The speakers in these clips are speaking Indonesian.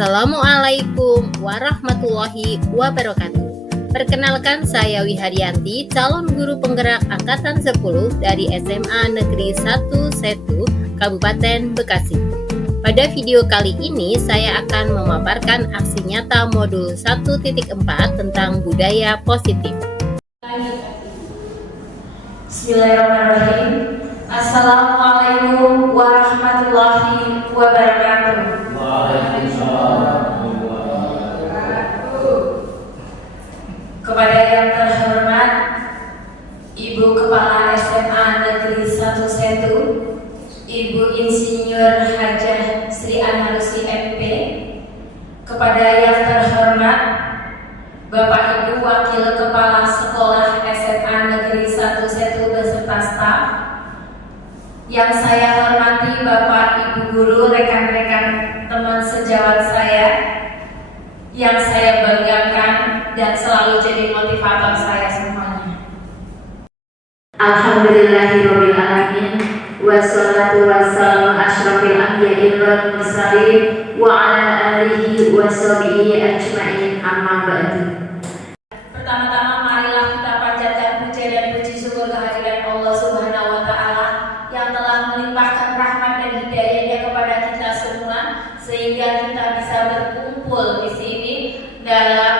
Assalamualaikum warahmatullahi wabarakatuh. Perkenalkan, saya Wiharyanti, calon guru penggerak Angkatan 10 dari SMA Negeri 1 Setu, Kabupaten Bekasi. Pada video kali ini, saya akan memaparkan aksi nyata modul 1.4 tentang budaya positif. Bismillahirrahmanirrahim. Assalamualaikum warahmatullahi wabarakatuh. Kepada yang terhormat Ibu Kepala SMA Negeri 1 Setu, Ibu Insinyur Hajah Sri Anharusi MP, kepada yang terhormat Bapak Ibu Wakil Kepala Sekolah SMA Negeri 1 Setu beserta staf, yang saya hormati Bapak Ibu Guru, rekan-rekan teman sejawat saya, yang saya banggakan dan selalu jadi motivator saya semuanya. Alhamdulillahirrabbilalamin. Wassalatu wassalamu asyrafil anbiya'i wal mursalin wa ala alihi wa sahbihi ajma'in, amma ba'du. Pertama-tama marilah kita panjatkan puja dan puji syukur kehadiran Allah Subhanahu wa taala yang telah melimpahkan rahmat dan hidayahnya kepada kita semua sehingga kita bisa berkumpul di sini dalam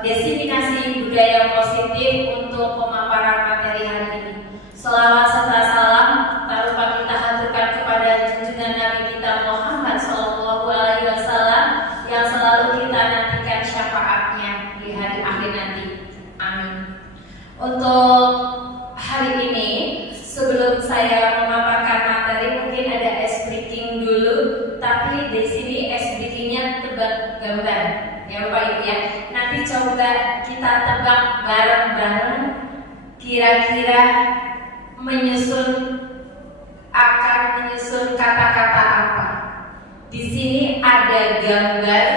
diseminasi budaya positif untuk pemaparan materi hari ini. Selawat serta salam tak lupa kita haturkan kepada junjungan Nabi kita Muhammad SAW yang selalu kita nantikan syafaatnya di hari akhir nanti. Amin. Untuk hari ini, sebelum saya memaparkan materi, mungkin ada ice breaking dulu, tapi di sini ice breakingnya tebak gambar, ya Bapak Ibu ya. Nanti coba kita tebak bareng-bareng, kira-kira akan menyusun kata-kata apa. Di sini ada gambar,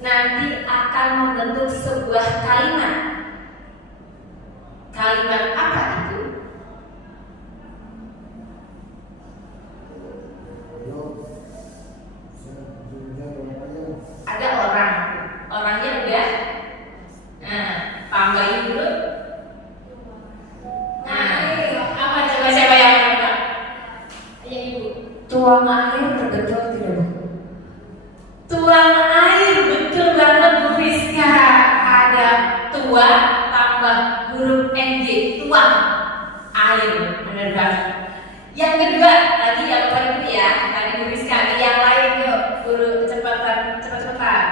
nanti akan membentuk sebuah kalimat. Kalimat apa itu? Ada orang, orangnya udah. Nah, tambahin dulu. Nah, apa coba siapa yang menebak? Ayo Ibu. Tuang air betul tidak, Bu? Tuang air, betul banget Bu Rizka. Ada tua tambah huruf NG, tuang air, benar banget. Yang kedua, lagi ya Bapak Ibu ya, tadi Bu Rizka, yang lain yuk, guru cepat-cepat.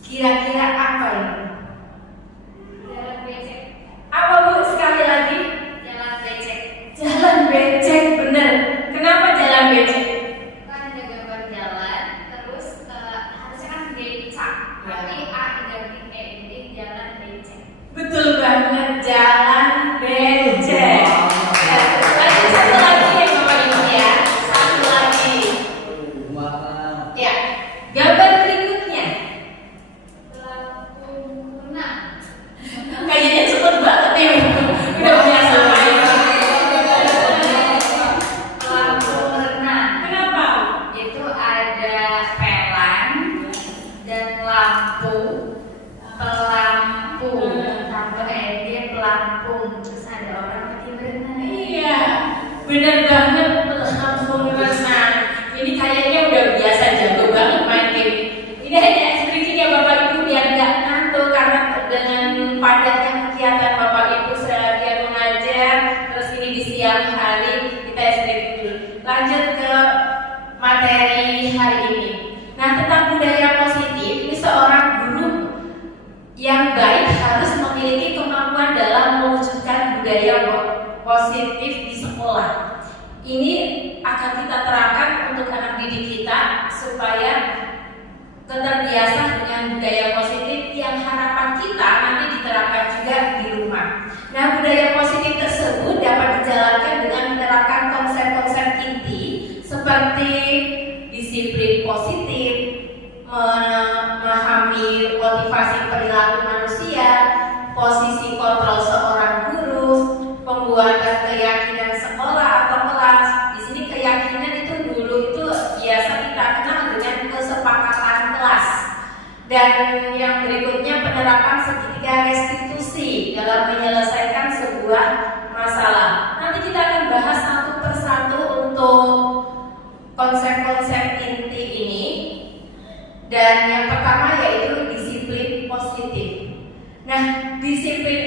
Kira-kira apa ini? Jalan becek. Apa Bu, sekali lagi? Jalan becek. Jalan becek, benar. Kenapa jalan becek? Kan ada gambar jalan, terus harusnya kan becak, tapi A diganti E, jadi jalan becek. Betul banget, jalan becek. Lanjut satu lagi ya Bapak Ibu ya, satu lagi. Ya, gambar berikutnya. Lampu renang. Kayaknya cepet banget nih, udah biasa main. Lampu renang Kenapa? itu ada pelan dan lampu, pelampu, tambah ed pelampung, terus ada orang lagi berenang. Iya, benar banget, langsung renang. Ini kayaknya udah biasa, jago banget main game. Ini hanya ekspresi ya Bapak Ibu biar nggak ngantuk karena dengan padatnya kegiatan Bapak Ibu seharian mengajar. Terus ini di siang hari kita ekspresi dulu. Lanjut ke materi hari ini. Nah, tentang budaya positif, ini seorang guru yang baik harus memiliki kemampuan dalam mewujudkan budaya positif di sekolah. Ini akan kita terapkan untuk anak didik kita supaya terbiasa dengan budaya positif yang harapan kita nanti diterapkan juga di rumah. Nah, budaya positif tersebut dapat dijalankan dengan menerapkan konsep-konsep inti seperti disiplin positif, memahami motivasi perilaku manusia, posisi kontrol seorang guru, pembuatan keyakinan sekolah atau kelas. Di sini keyakinan itu dulu itu biasa kita kenal dengan Dan yang berikutnya penerapan segitiga restitusi dalam menyelesaikan sebuah masalah. Nanti kita akan bahas satu persatu untuk konsep-konsep inti ini. Dan yang pertama yaitu disiplin positif. Nah, disiplin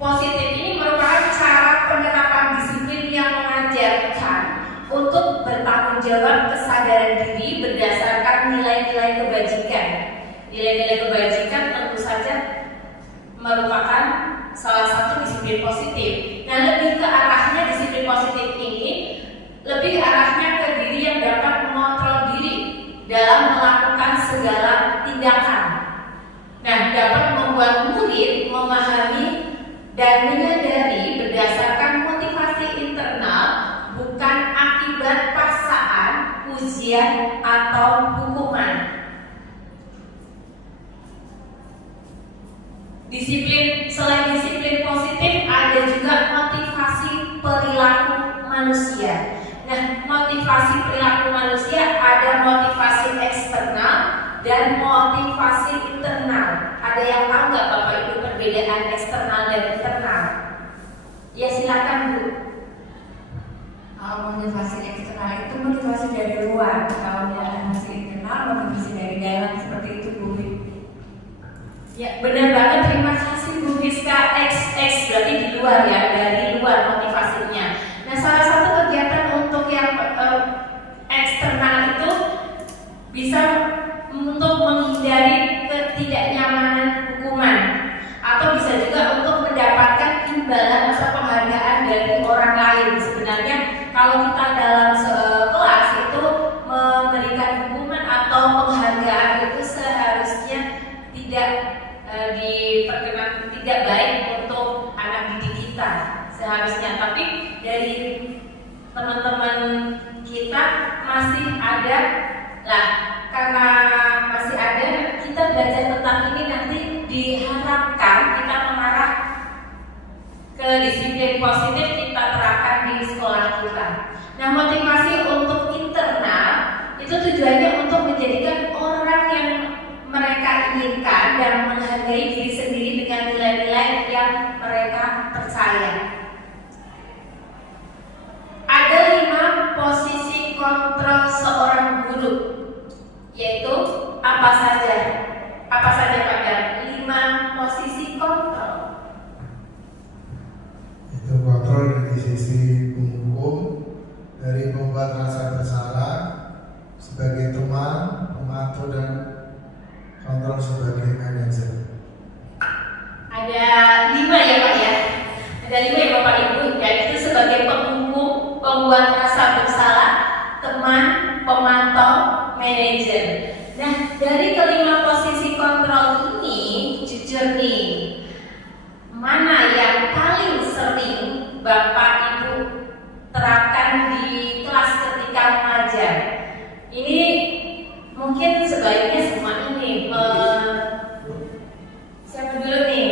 positif ini merupakan cara penerapan disiplin yang mengajarkan untuk bertanggung jawab kesadaran diri berdasarkan nilai-nilai kebajikan. Nilai-nilai kebajikan tentu saja merupakan salah satu disiplin positif. Nah, lebih ke arahnya disiplin positif ini lebih arahnya ke diri yang dapat mengontrol diri dalam melakukan segala tindakan. Nah, dapat membuat murid memahami dan menyadari berdasarkan motivasi internal, bukan akibat paksaan, ujian, atau hukuman. Selain disiplin positif, ada juga motivasi perilaku manusia. Nah, motivasi perilaku manusia ada motivasi eksternal dan motivasi internal. Ada yang tahu nggak Bapak Ibu perbedaan eksternal dan internal? Ya silakan Bu. Kalau motivasi eksternal itu motivasi dari luar, kalau motivasi internal motivasi dari dalam, seperti itu Bu. Ya, benar banget, terima kasih Bu Rizka. X berarti di luar ya, dari luar motivasinya. Nah, salah satu kegiatan untuk yang eksternal itu bisa untuk menghindari ketidaknyamanan hukuman, atau bisa juga untuk mendapatkan imbalan atau penghargaan dari orang lain. Sebenarnya kalau kita dalam kelas itu memberikan hukuman atau penghargaan itu seharusnya tidak diperkenankan, tidak baik untuk anak didik kita seharusnya. Tapi dari teman-teman kita masih ada lah, karena masih ada, kita belajar tentang ini nanti diharapkan kita mengarah ke disiplin positif kita terapkan di sekolah kita. Nah, motivasi untuk internal itu tujuannya untuk menjadikan orang yang mereka inginkan dan menghargai diri sendiri dengan nilai-nilai yang mereka percaya. Ada 5 posisi kontrol seorang guru, yaitu apa saja? Apa saja Pak Dan? 5 posisi kontrol. Itu kontrol dari sisi penghukum, dari pembuat rasa bersalah sebagai teman, pemantau, dan kontrol sebagai manajer. Ada 5 ya Pak ya. Ada 5 ya Bapak Ibu, yaitu sebagai penghukum, pembuat rasa bersalah, teman, pemantau, manajer. Nah, dari kelima posisi kontrol ini, jujur nih, mana yang paling sering Bapak Ibu terapkan di kelas ketika mengajar? Ini mungkin sebaiknya semua ini. Siapa dulu nih?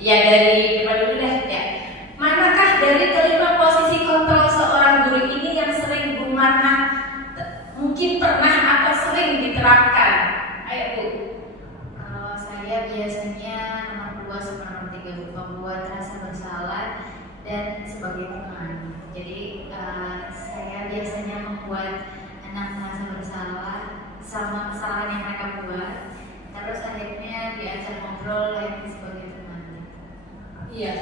Ya, dari depan dulu deh ya. Manakah dari kelima posisi kontrol seorang guru ini yang sering Bu Marna mungkin pernah atau sering diterapkan? Ayo Bu. Kalau saya biasanya nomor 2 sama nomor 3, membuat rasa bersalah dan sebagai teman. Jadi saya biasanya membuat anak merasa bersalah sama kesalahan yang mereka buat, terus akhirnya diajak ngobrol lagi sebagai teman. Iya,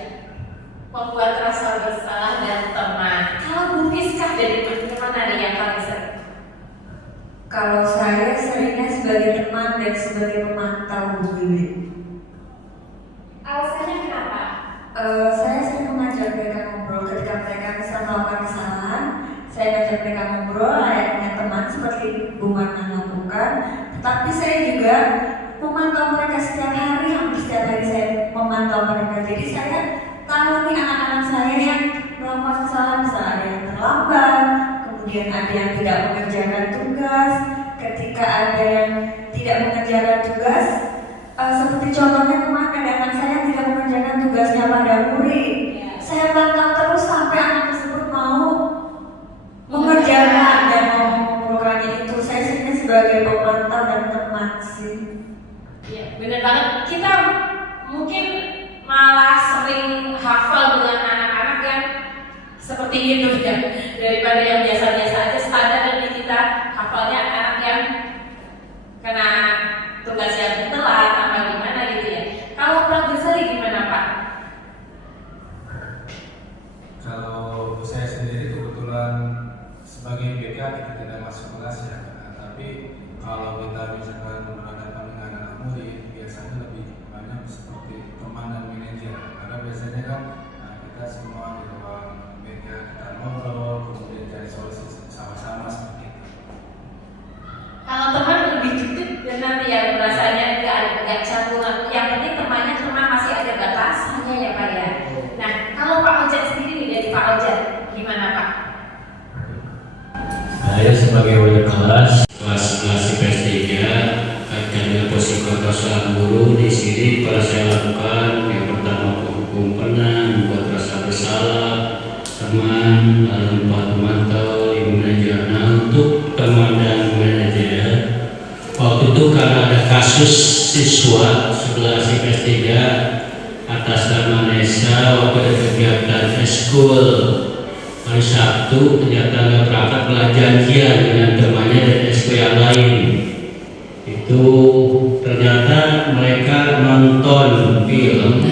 membuat rasa bersalah dan teman. Kalau Bu Rizka dari mana nih yang paling sering? Kalau saya seringnya sebagai teman dan sebagai pemantau Bu Wiwi. Alasannya kenapa? Saya sering mengajak mereka ngobrol ketika mereka misal melakukan kesalahan. Saya ngajak mereka ngobrol layaknya teman seperti Bu Marna lakukan. Tetapi saya juga memantau mereka setiap hari, hampir setiap hari saya memantau mereka. Jadi saya tahu nih anak-anak saya yang melakukan kesalahan, misalnya ada yang terlambat, kemudian ada yang tidak mengerjakan tugas. Ketika ada yang tidak mengerjakan tugas, seperti contohnya kemarin ada anak saya yang tidak mengerjakan tugasnya pada murid. Saya pantau terus sampai anak tersebut mau mengerjakan dan mau mengumpulkannya itu. Saya sebenarnya sebagai sebagai pemantau dan teman sih. Ya, benar banget. Kita mungkin malah sering hafal dengan anak-anak kan seperti itu ya, daripada yang biasa-biasa aja standar dari kita hafalnya anak yang kena tugas yang telat apa gimana gitu ya. Kalau Prof. Gusari gimana Pak? Kalau saya sendiri kebetulan sebagai BK kita tidak masuk kelas ya, tapi kalau kita misalkan berhadapan dengan anak murid biasanya lebih banyak seperti teman dan manajer, karena biasanya kan kita semua di ruang BK kita ngobrol kemudian cari solusi sama-sama seperti itu. Kalau teman lebih dekat dan nanti ya rasanya nggak campuran. Yang penting temannya masih ada batasannya ya Pak ya. Nah kalau Pak Ojat sendiri nih dari Pak Ojat gimana Pak? Saya sebagai wali kelas IPS 3 terkait dengan posisi kekerasan guru di sini telah saya lakukan yang pertama hukum pernah membuat rasa bersalah teman, lalu memantau ibu manajer. Nah untuk teman dan manajer waktu itu karena ada kasus siswa sebelah IPS 3 atas nama Nesa waktu ada kegiatan eskul hari Sabtu ternyata nggak berangkat malah janjian dengan temannya dari SK yang lain. Itu ternyata mereka nonton film.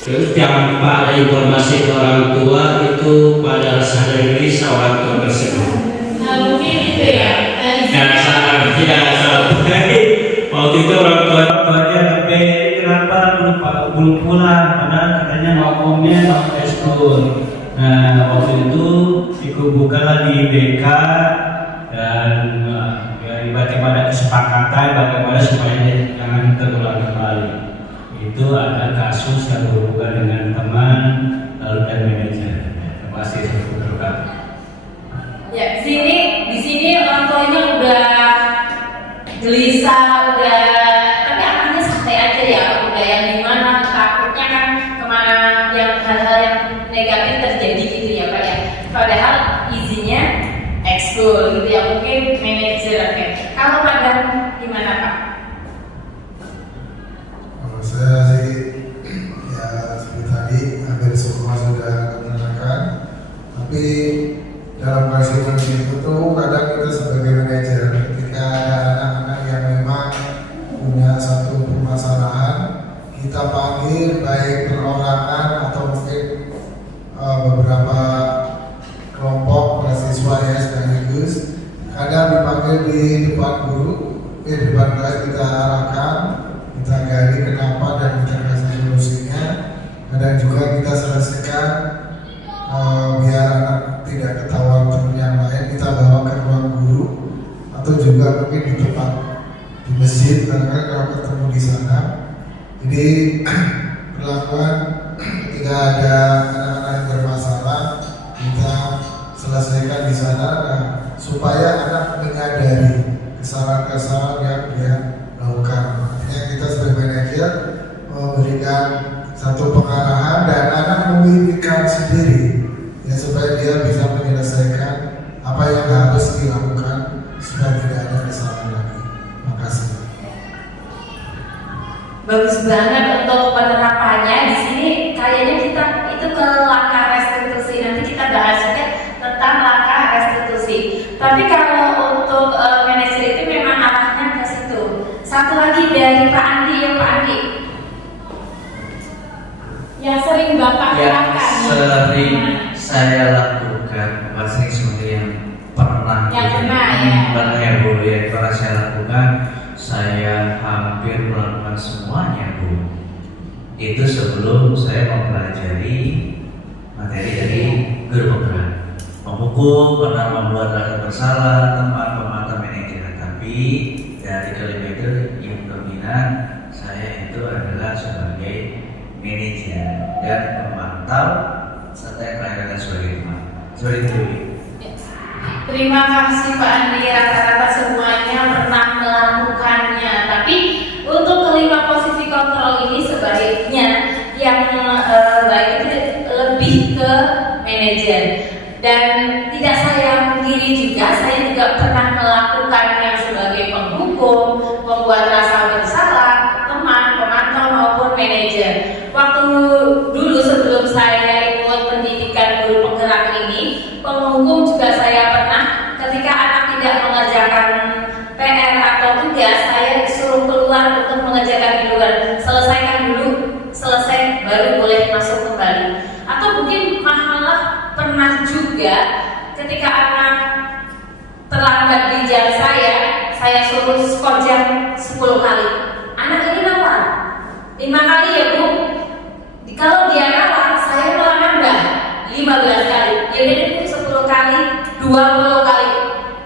Terus tanpa ada informasi ke orang tua itu pada sadar risau orang tua tersebut. Nah mungkin itu ya. Waktu itu orang tuanya sampai kenapa belum pulang padahal katanya ngomongnya sama eskul. Nah waktu itu dikumpulkanlah di BK dan bagaimana kesepakatan bagaimana supaya jangan terulang kembali. Itu ada kasus yang berhubungan dengan teman lalu dan manajer. Terima kasih sudah. Ya di sini orang tuanya udah gelisah, udah tapi anaknya santai aja ya, udah yang gimana takutnya kan kemana yang hal-hal yang negatif terjadi gitu ya Pak ya. Padahal izinnya ekskul gitu ya, mungkin manajer kan. Kalau Pak Dan gimana Pak? Kalau saya sih ya seperti tadi hampir semua sudah menerangkan, tapi dalam kondisi itu tuh kadang kita sebagai manajer ketika ada anak-anak yang memang punya satu permasalahan kita panggil baik perorangan atau mungkin beberapa kelompok mahasiswa ya sekaligus kadang dipanggil di depan guru di depan kelas kita arahkan kita gali kenapa dan kita kasih solusinya kadang juga kita selesaikan biar anak tidak ketahuan teman yang lain kita bawa ke ruang guru atau juga mungkin di tempat di masjid karena kalau ketemu di sana jadi perlakuan ketika ada anak-anak yang bermasalah kita selesaikan di sana supaya anak menyadari kesalahan-kesalahan yang dia lakukan. Artinya kita sebagai manajer memberikan satu pengarahan dan anak memikirkan sendiri ya supaya dia bisa menyelesaikan apa yang harus dilakukan supaya tidak ada kesalahan lagi. Terima kasih. Bagus banget untuk penerapannya di sini. Kayaknya kita itu ke langkah restitusi. Nanti kita bahas juga tentang langkah restitusi. Tapi kalau untuk manajer itu memang arahnya ke situ. Satu lagi dari Pak Andi ya Pak Andi. Yang sering Bapak lakukan. Sering saya lakukan, bukan sering seperti yang pernah. Yang pernah ya. Pernah ya Bu, yang pernah saya lakukan. Saya hampir melakukan semuanya Bu. Itu sebelum saya mempelajari materi dari guru penggerak. Menghukum, pernah membuat rasa bersalah, teman pemantau manajer. Tapi dari kelima itu yang dominan saya itu adalah sebagai manajer dan pemantau serta yang terakhir sebagai teman. Seperti itu. Terima kasih Pak Andi, rata-rata semuanya pernah melakukannya. Tapi untuk kelima posisi kontrol ini sebaiknya yang baik itu lebih ke manajer. Dan tidak saya pungkiri juga, saya juga pernah melakukan saya suruh skor jam 10 kali, anak ini nawar 5 kali ya Bu. Kalau dia nawar, saya malah nambah 15 kali. Jadi itu 10 kali, 20 kali.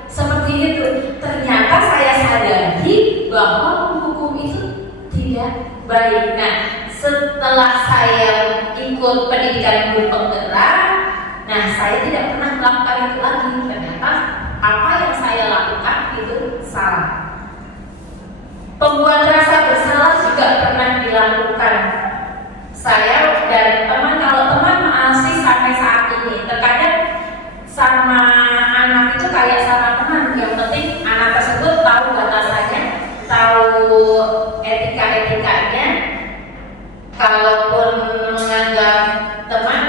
Seperti itu. Ternyata saya sadari bahwa hukum itu tidak baik. Nah, setelah saya ikut pendidikan guru penggerak, nah saya tidak pernah melakukan itu lagi. Ternyata apa yang saya lakukan itu salah. Pembuat rasa bersalah juga pernah dilakukan. Saya dan teman, kalau teman masih sampai saat ini, terkadang sama anak itu kayak sama teman. Yang penting anak tersebut tahu batasannya, tahu etika-etikanya. Kalaupun menganggap teman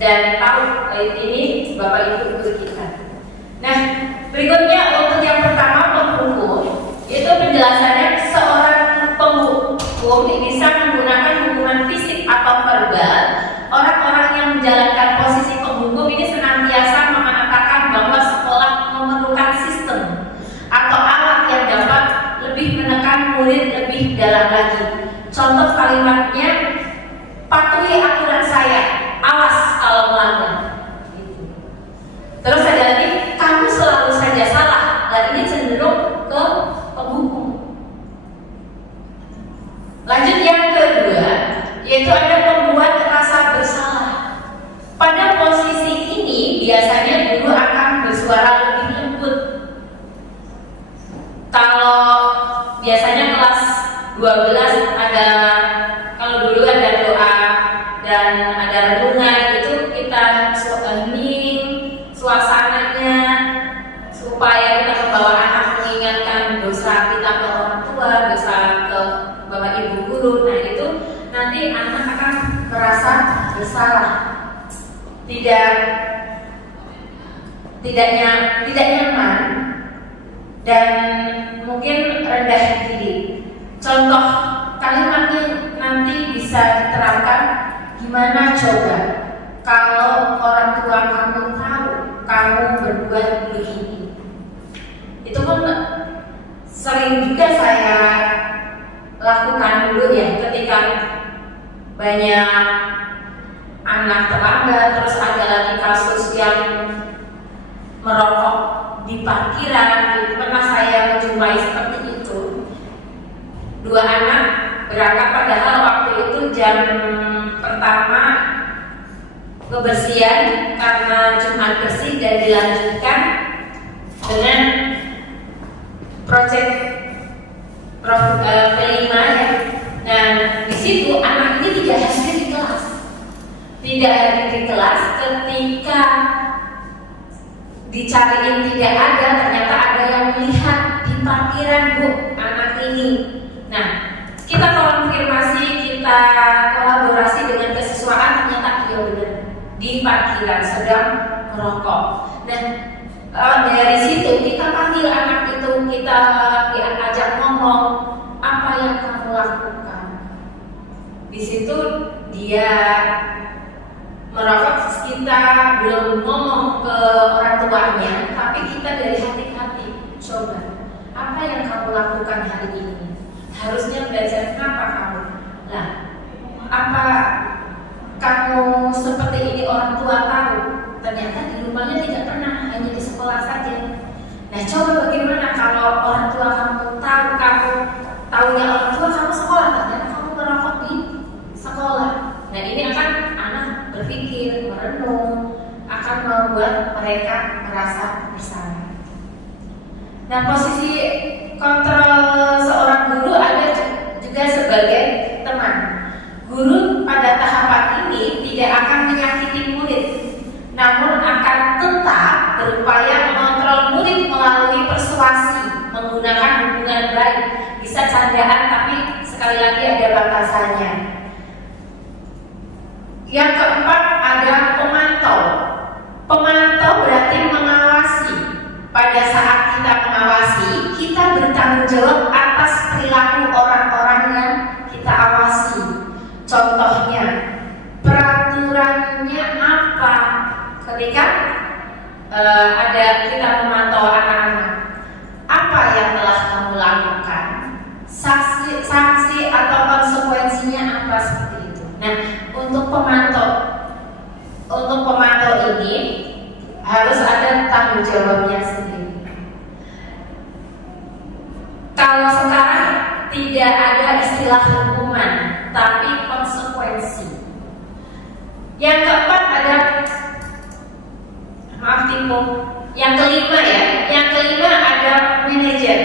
dan tahu ini bapak ibu guru kita. Nah, berikutnya untuk yang pertama penghukum, itu penjelasannya seorang penghukum bisa menggunakan hukuman fisik atau verbal. Orang-orang yang menjalankan posisi penghukum ini senantiasa mengatakan bahwa sekolah memerlukan sistem atau alat yang dapat lebih menekan murid lebih dalam lagi. Contoh kalimatnya, patuhi aturan saya, awas kalau melanggar. Terus ada lagi, kamu selalu saja salah, dan ini cenderung ke penghukum. Lanjut yang kedua, yaitu ada pembuat rasa bersalah. Pada posisi ini biasanya guru akan bersuara lebih lembut. Kalau biasanya kelas 12 ada, kalau dulu ada doa dan ada renungan, itu kita hening suasananya supaya kita membawa anak mengingatkan dosa kita ke orang tua, dosa ke bapak ibu guru. Nah itu nanti anak akan merasa bersalah, tidak nyaman dan mungkin rendah diri. Contoh kalimatnya nanti bisa diterapkan gimana coba kalau orang tua kamu tahu kamu berbuat begini. Itu pun sering juga saya lakukan dulu ya, ketika banyak anak terlambat. Terus ada lagi kasus yang merokok di parkiran. Pernah saya menjumpai seperti itu. 2 anak berangkat padahal waktu itu jam pertama kebersihan karena Jumat bersih, dan dilanjutkan dengan proyek P5 ya. Dan di situ anak ini tidak hadir di kelas. Tidak hadir di kelas, ketika dicariin tidak ada, ternyata ada yang melihat di parkiran Bu anak ini. Nah, kita konfirmasi, kita kolaborasi dengan kesiswaan, ternyata dia benar di parkiran sedang merokok. Dan dari situ kita panggil anak itu, kita diajak ngomong, apa yang kamu lakukan? Di situ dia merokok, kita belum ngomong ke orang tuanya, tapi kita dari hati-hati coba, apa yang kamu lakukan hari ini? Harusnya belajar, kenapa kamu? Nah, apa kamu seperti ini orang tua tahu? Ternyata di rumahnya tidak pernah, hanya di sekolah saja. Nah, coba bagaimana kalau orang tua kamu tahu, kamu tahunya orang tua kamu sekolah, ternyata kamu merokok di sekolah. Nah, ini akan anak berpikir, merenung, akan membuat mereka merasa bersalah. Nah, posisi kontrol seorang guru ada juga sebagai teman. Guru pada tahapan ini tidak akan menyakiti murid, namun akan tetap berupaya mengontrol murid melalui persuasi, menggunakan hubungan baik, bisa candaan tapi sekali lagi ada batasannya. Yang keempat ada pemantau. Pemantau berarti mengawasi. Pada saat kita mengawasi, kita bertanggung jawab atas perilaku orang-orang yang kita awasi. Contohnya, peraturannya apa? Ketika ada kita memantau anak-anak, apa Nah, untuk pemantau ini harus ada tanggung jawabnya sendiri. Kalau sekarang tidak ada istilah hukuman, tapi konsekuensi. Yang keempat ada, maaf Timo, yang kelima ada manajer.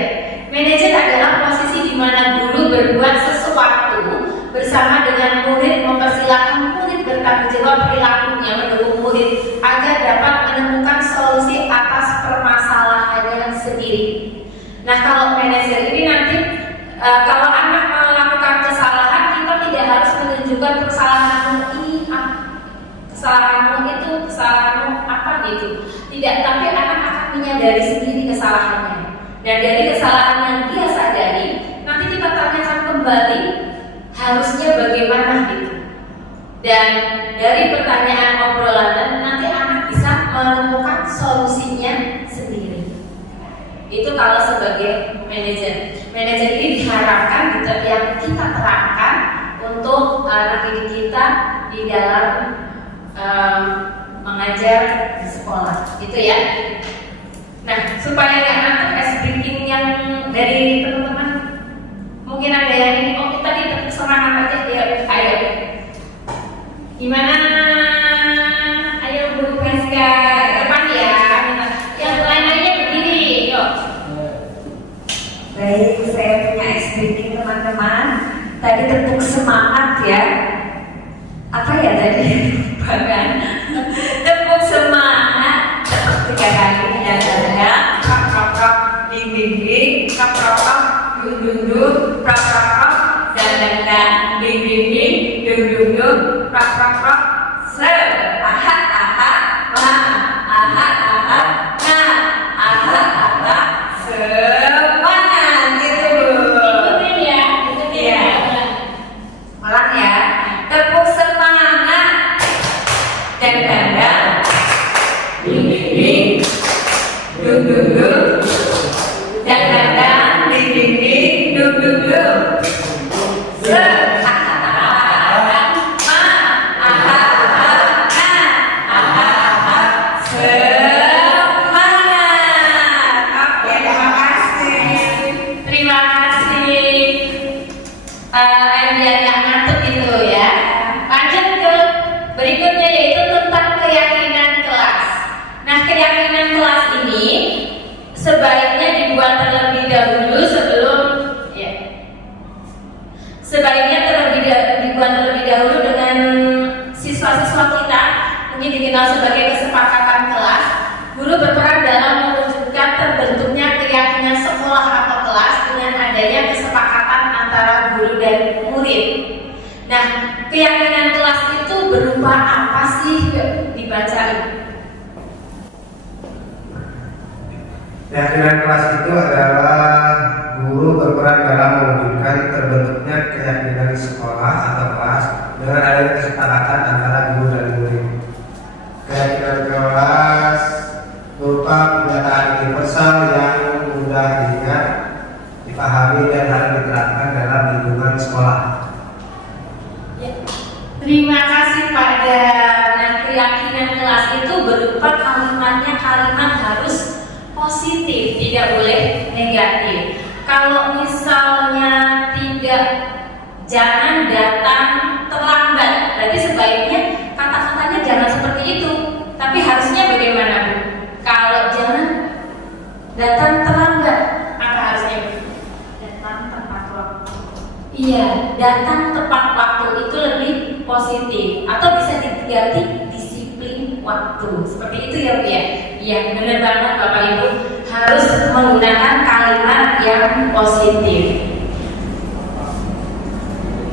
Manajer adalah posisi di mana guru berbuat sesuatu bersama dengan murid, mempersilahkan murid bertanggung jawab perilakunya, mendukung murid agar dapat menemukan solusi atas permasalahannya sendiri. Nah, kalau manajer ini nanti kalau anak melakukan kesalahan, kita tidak harus menunjukkan kesalahanmu ini, kesalahanmu itu, kesalahanmu apa gitu. Tidak, tapi anak akan menyadari sendiri kesalahannya. Dan dari kesalahan yang dia sadari, nanti kita tanyakan kembali harusnya bagaimana gitu. Dan dari pertanyaan obrolan nanti anak bisa menemukan solusinya sendiri. Itu kalau sebagai manajer. Manajer ini diharapkan gitu, yang kita terapkan untuk anak didik kita di dalam mengajar di sekolah, gitu ya. Nah, supaya nggak ngantuk briefing yang dari teman-teman, mungkin ada yang ini, oh kita di semangat aja ya, ayo. Gimana? Ayo Bu Priska, depan ya. Yang lain-lainnya berdiri, yuk. Baik, saya punya briefing teman-teman. Tadi tepuk semangat ya. Apa ya tadi? Bahkan tepuk semangat. Tepuk 3 kali dada, kap kap kap, ding ding ding, kap kap kap, dung dung dung, kap kap kap, dada, ding ding ding, dung dung dung, kap kap kap, se, aha aha, ma, aha aha, na, aha aha, semangat gitu. Ikutin ya, ikutin ya. Ulang ya, tepuk semangat dan dada, ding ding ding, dung dung dung, dan dada, ding ding ding, dung dung dung, se, aha aha, ma, aha aha, na, aha aha, semangat. Oke, terima kasih. Terima kasih. Biar nggak ngantuk itu ya. Lanjut ke berikutnya yaitu tentang keyakinan kelas. Nah, keyakinan kelas ini sebaiknya dibuat terlebih dahulu sebelum ya. Sebaiknya dibuat terlebih dahulu dengan siswa-siswa kita, mungkin dikenal sebagai kesepakatan kelas. Guru berperan dalam mewujudkan terbentuknya keyakinan sekolah atau kelas dengan adanya kesepakatan antara guru dan murid. Nah, keyakinan kelas itu berupa apa sih? Dibacain. Keyakinan kelas itu adalah guru berperan dalam mewujudkan terbentuknya keyakinan sekolah atau kelas dengan adanya kesepakatan antara guru dan murid. Keyakinan kelas berupa pernyataan universal yang mudah diingat, dipahami dan harus diterapkan dalam lingkungan sekolah. Ya. Terima kasih Pak Dan. Nah, keyakinan kelas itu berupa kalimatnya harus positif, tidak boleh negatif. Kalau misalnya tidak, jangan datang terlambat, berarti sebaiknya kata-katanya jangan seperti itu. Tapi harusnya bagaimana Bu? Kalau jangan datang terlambat, apa harusnya Bu? Datang tepat waktu. Iya, datang tepat waktu itu lebih positif. Atau bisa diganti disiplin waktu. Seperti itu ya Bu ya? Iya, benar banget Bapak Ibu. Harus menggunakan kalimat yang positif.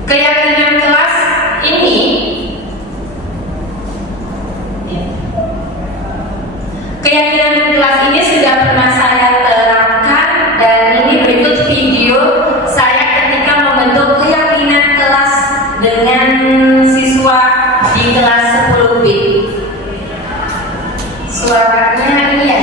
Keyakinan kelas ini ya. Keyakinan kelas ini sudah pernah saya terangkan dan ini berikut video saya ketika membentuk keyakinan kelas dengan siswa di kelas 10B. Suaranya ini ya.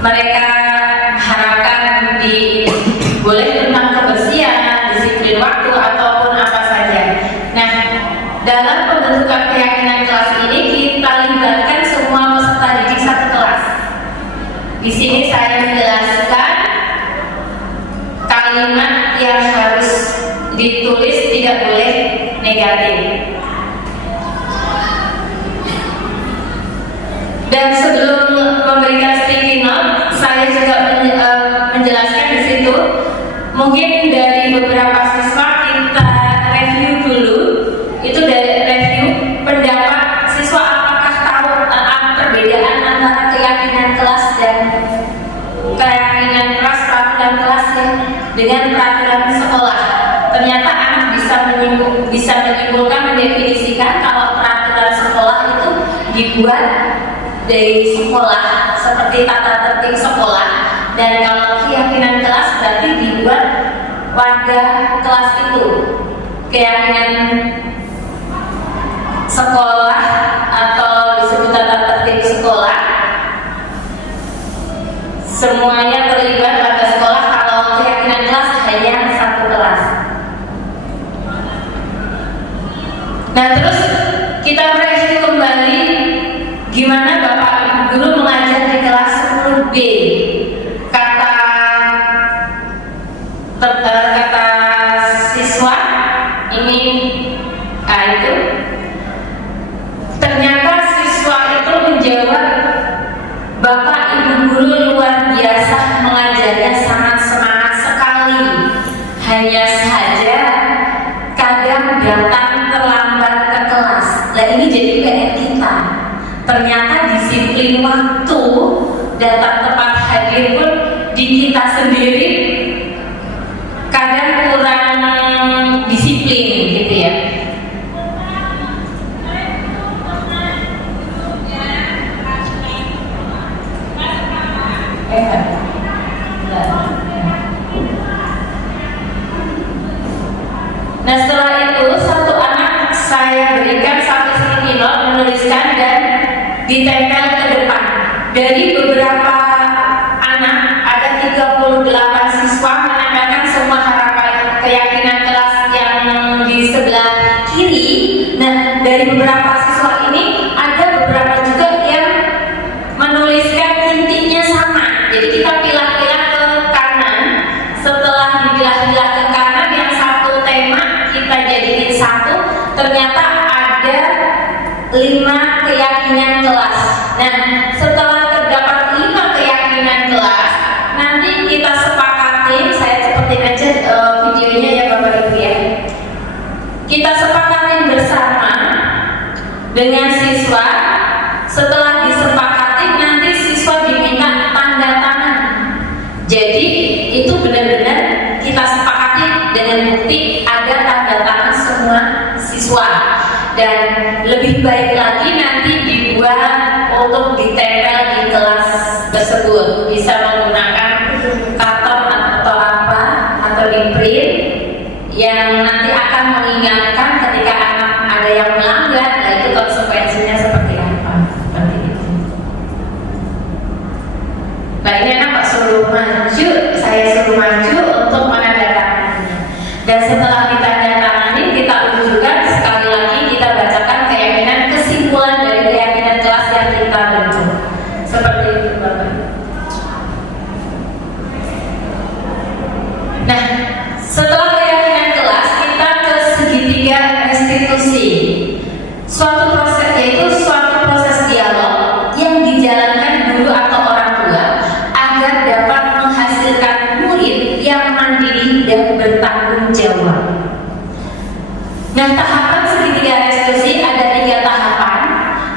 mereka harapkan boleh tentang kebersihan, disiplin waktu ataupun apa saja. Nah, dalam pembentukan keyakinan kelas ini kita libatkan semua peserta didik satu kelas. Di sini saya menjelaskan kalimat yang harus ditulis tidak boleh negatif. Dan sebelum memberikan sticky note, saya juga menjelaskan di situ. Mungkin dari beberapa siswa kita review dulu. Itu dari review pendapat siswa, apakah tahu perbedaan antara keyakinan kelas dan peraturan kelas ya, dengan peraturan sekolah. Ternyata anak bisa menyimpulkan, mendefinisikan kalau peraturan sekolah itu dibuat dari sekolah seperti tata tertib sekolah, dan kalau keyakinan kelas berarti dibuat warga kelas itu. Keyakinan sekolah atau disebut tata tertib sekolah, semuanya terlibat pada sekolah. Kalau keyakinan kelas hanya satu kelas. Nah, terus kita review kembali gimana Bapak Ibu Guru mengajar di kelas 10B. Kata siswa ini itu ternyata siswa itu menjawab, Bapak Ibu Guru luar biasa mengajarnya, sangat semangat sekali. Hanya saja kadang datang terlambat ke kelas. Nah, ini jadi PR kita. Ternyata disiplin waktu, datang tepat hadir pun di kita sendiri kadang kurang disiplin gitu ya. Nah, setelah itu satu anak saya berikan satu sticky note, menuliskan dan ditempel ke depan. Dari beberapa anak, ada 38 siswa menempelkan semua harapan keyakinan kelas yang di sebelah kiri. Nah, dari beberapa siswa ini ada beberapa juga yang menuliskan intinya sama. Jadi kita pilah-pilah ke kanan. Setelah dipilah-pilah ke kanan, yang satu tema kita jadiin satu. Ternyata ada 5 keyakinan kelas. Nah, setelah terdapat 5 keyakinan kelas, nanti kita sepakatin. Saya cepetin aja videonya ya Bapak Ibu ya. Kita sepakatin bersama dengan siswa. Setelah disepakati, nanti siswa diminta tanda tangan. Jadi itu benar-benar kita sepakati dengan bukti ada tanda tangan semua siswa. Dan lebih baik lagi nanti dibuat untuk ditempel di kelas tersebut. Bisa menggunakan karton atau apa, atau di print yang nanti akan mengingatkan ketika anak ada yang melanggar. Nah, itu konsekuensinya seperti apa, seperti itu. Nah, ini anak Pak suruh maju, saya suruh maju untuk menandatangani. Dan setelah ditandatangani, kita unjukkan sekali lagi, kita bacakan keyakinan, kesimpulan dari keyakinan kelas yang kita bentuk. Seperti itu Bapak. Nah, setelah keyakinan kelas, kita ke segitiga restitusi. Suatu proses, yaitu suatu proses dialog yang dijalankan guru atau orang tua agar dapat menghasilkan murid yang mandiri dan bertanggung jawab. Nah, tahapan segitiga restitusi ada 3 tahapan,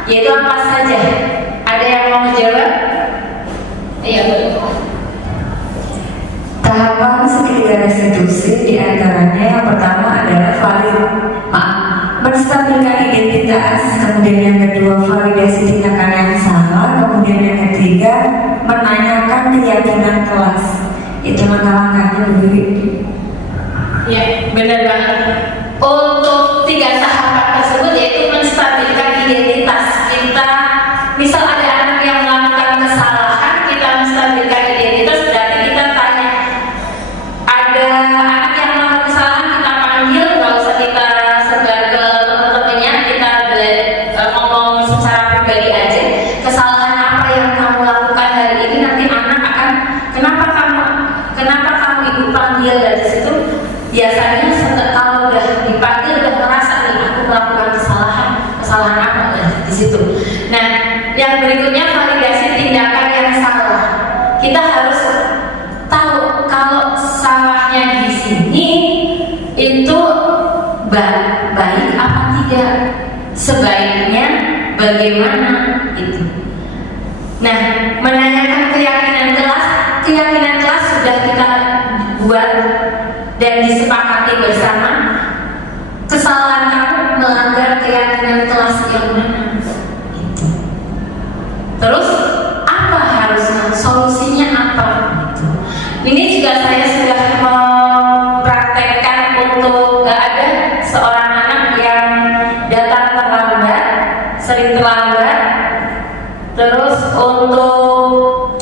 yaitu apa saja? Ada yang mau menjawab? Iya, boleh. Tahapan segitiga restitusi diantaranya yang pertama adalah menstabilkan identitas, kemudian yang kedua validasi tindakan yang salah, kemudian yang ketiga menanyakan keyakinan kelas. Itu langkah-langkahnya Bu. Ya, benar banget. Untuk 3 tahapan tersebut yaitu menstabilkan identitas. Kita misal ada anak yang melakukan kesalahan, kita menstabilkan dan disepakati bersama, kesalahan kamu melanggar keyakinan kelas yang mana. Gitu. Terus apa harusnya, solusinya apa? Gitu. Ini juga saya sudah mempraktekkan untuk ada seorang anak yang datang terlambat, sering terlambat. Terus untuk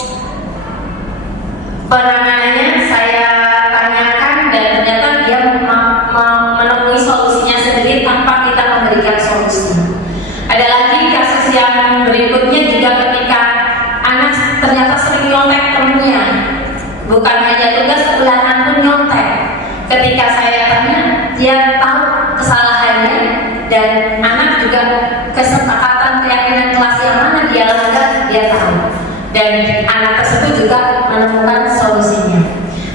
penanganannya saya tanyakan dan ternyata dia menemui solusinya sendiri tanpa kita memberikan solusi. Ada lagi kasus yang berikutnya juga ketika anak ternyata sering nyontek temennya, bukan hanya tugas bulanan pun nyontek. Ketika saya tanya, dia tahu kesalahannya dan anak juga kesepakatan keyakinan kelas yang mana dia langgar, dia tahu. Dan anak tersebut juga menemukan solusinya.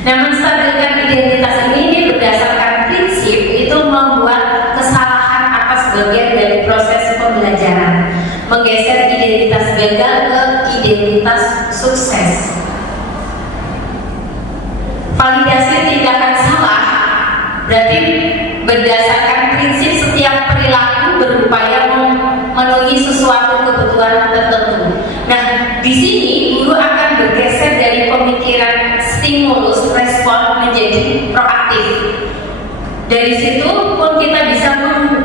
Nah, menstabilkan identitas ini berdasarkan prinsip itu membuat kesalahan atas bagian dari proses pembelajaran, menggeser identitas gagal ke identitas sukses. Validasi tindakan salah berarti berdasarkan prinsip setiap perilaku berupaya memenuhi sesuatu kebutuhan tertentu. Nah, di sini guru akan bergeser dari pemikiran stimulus respon menjadi proaktif. Dari situ pun kita bisa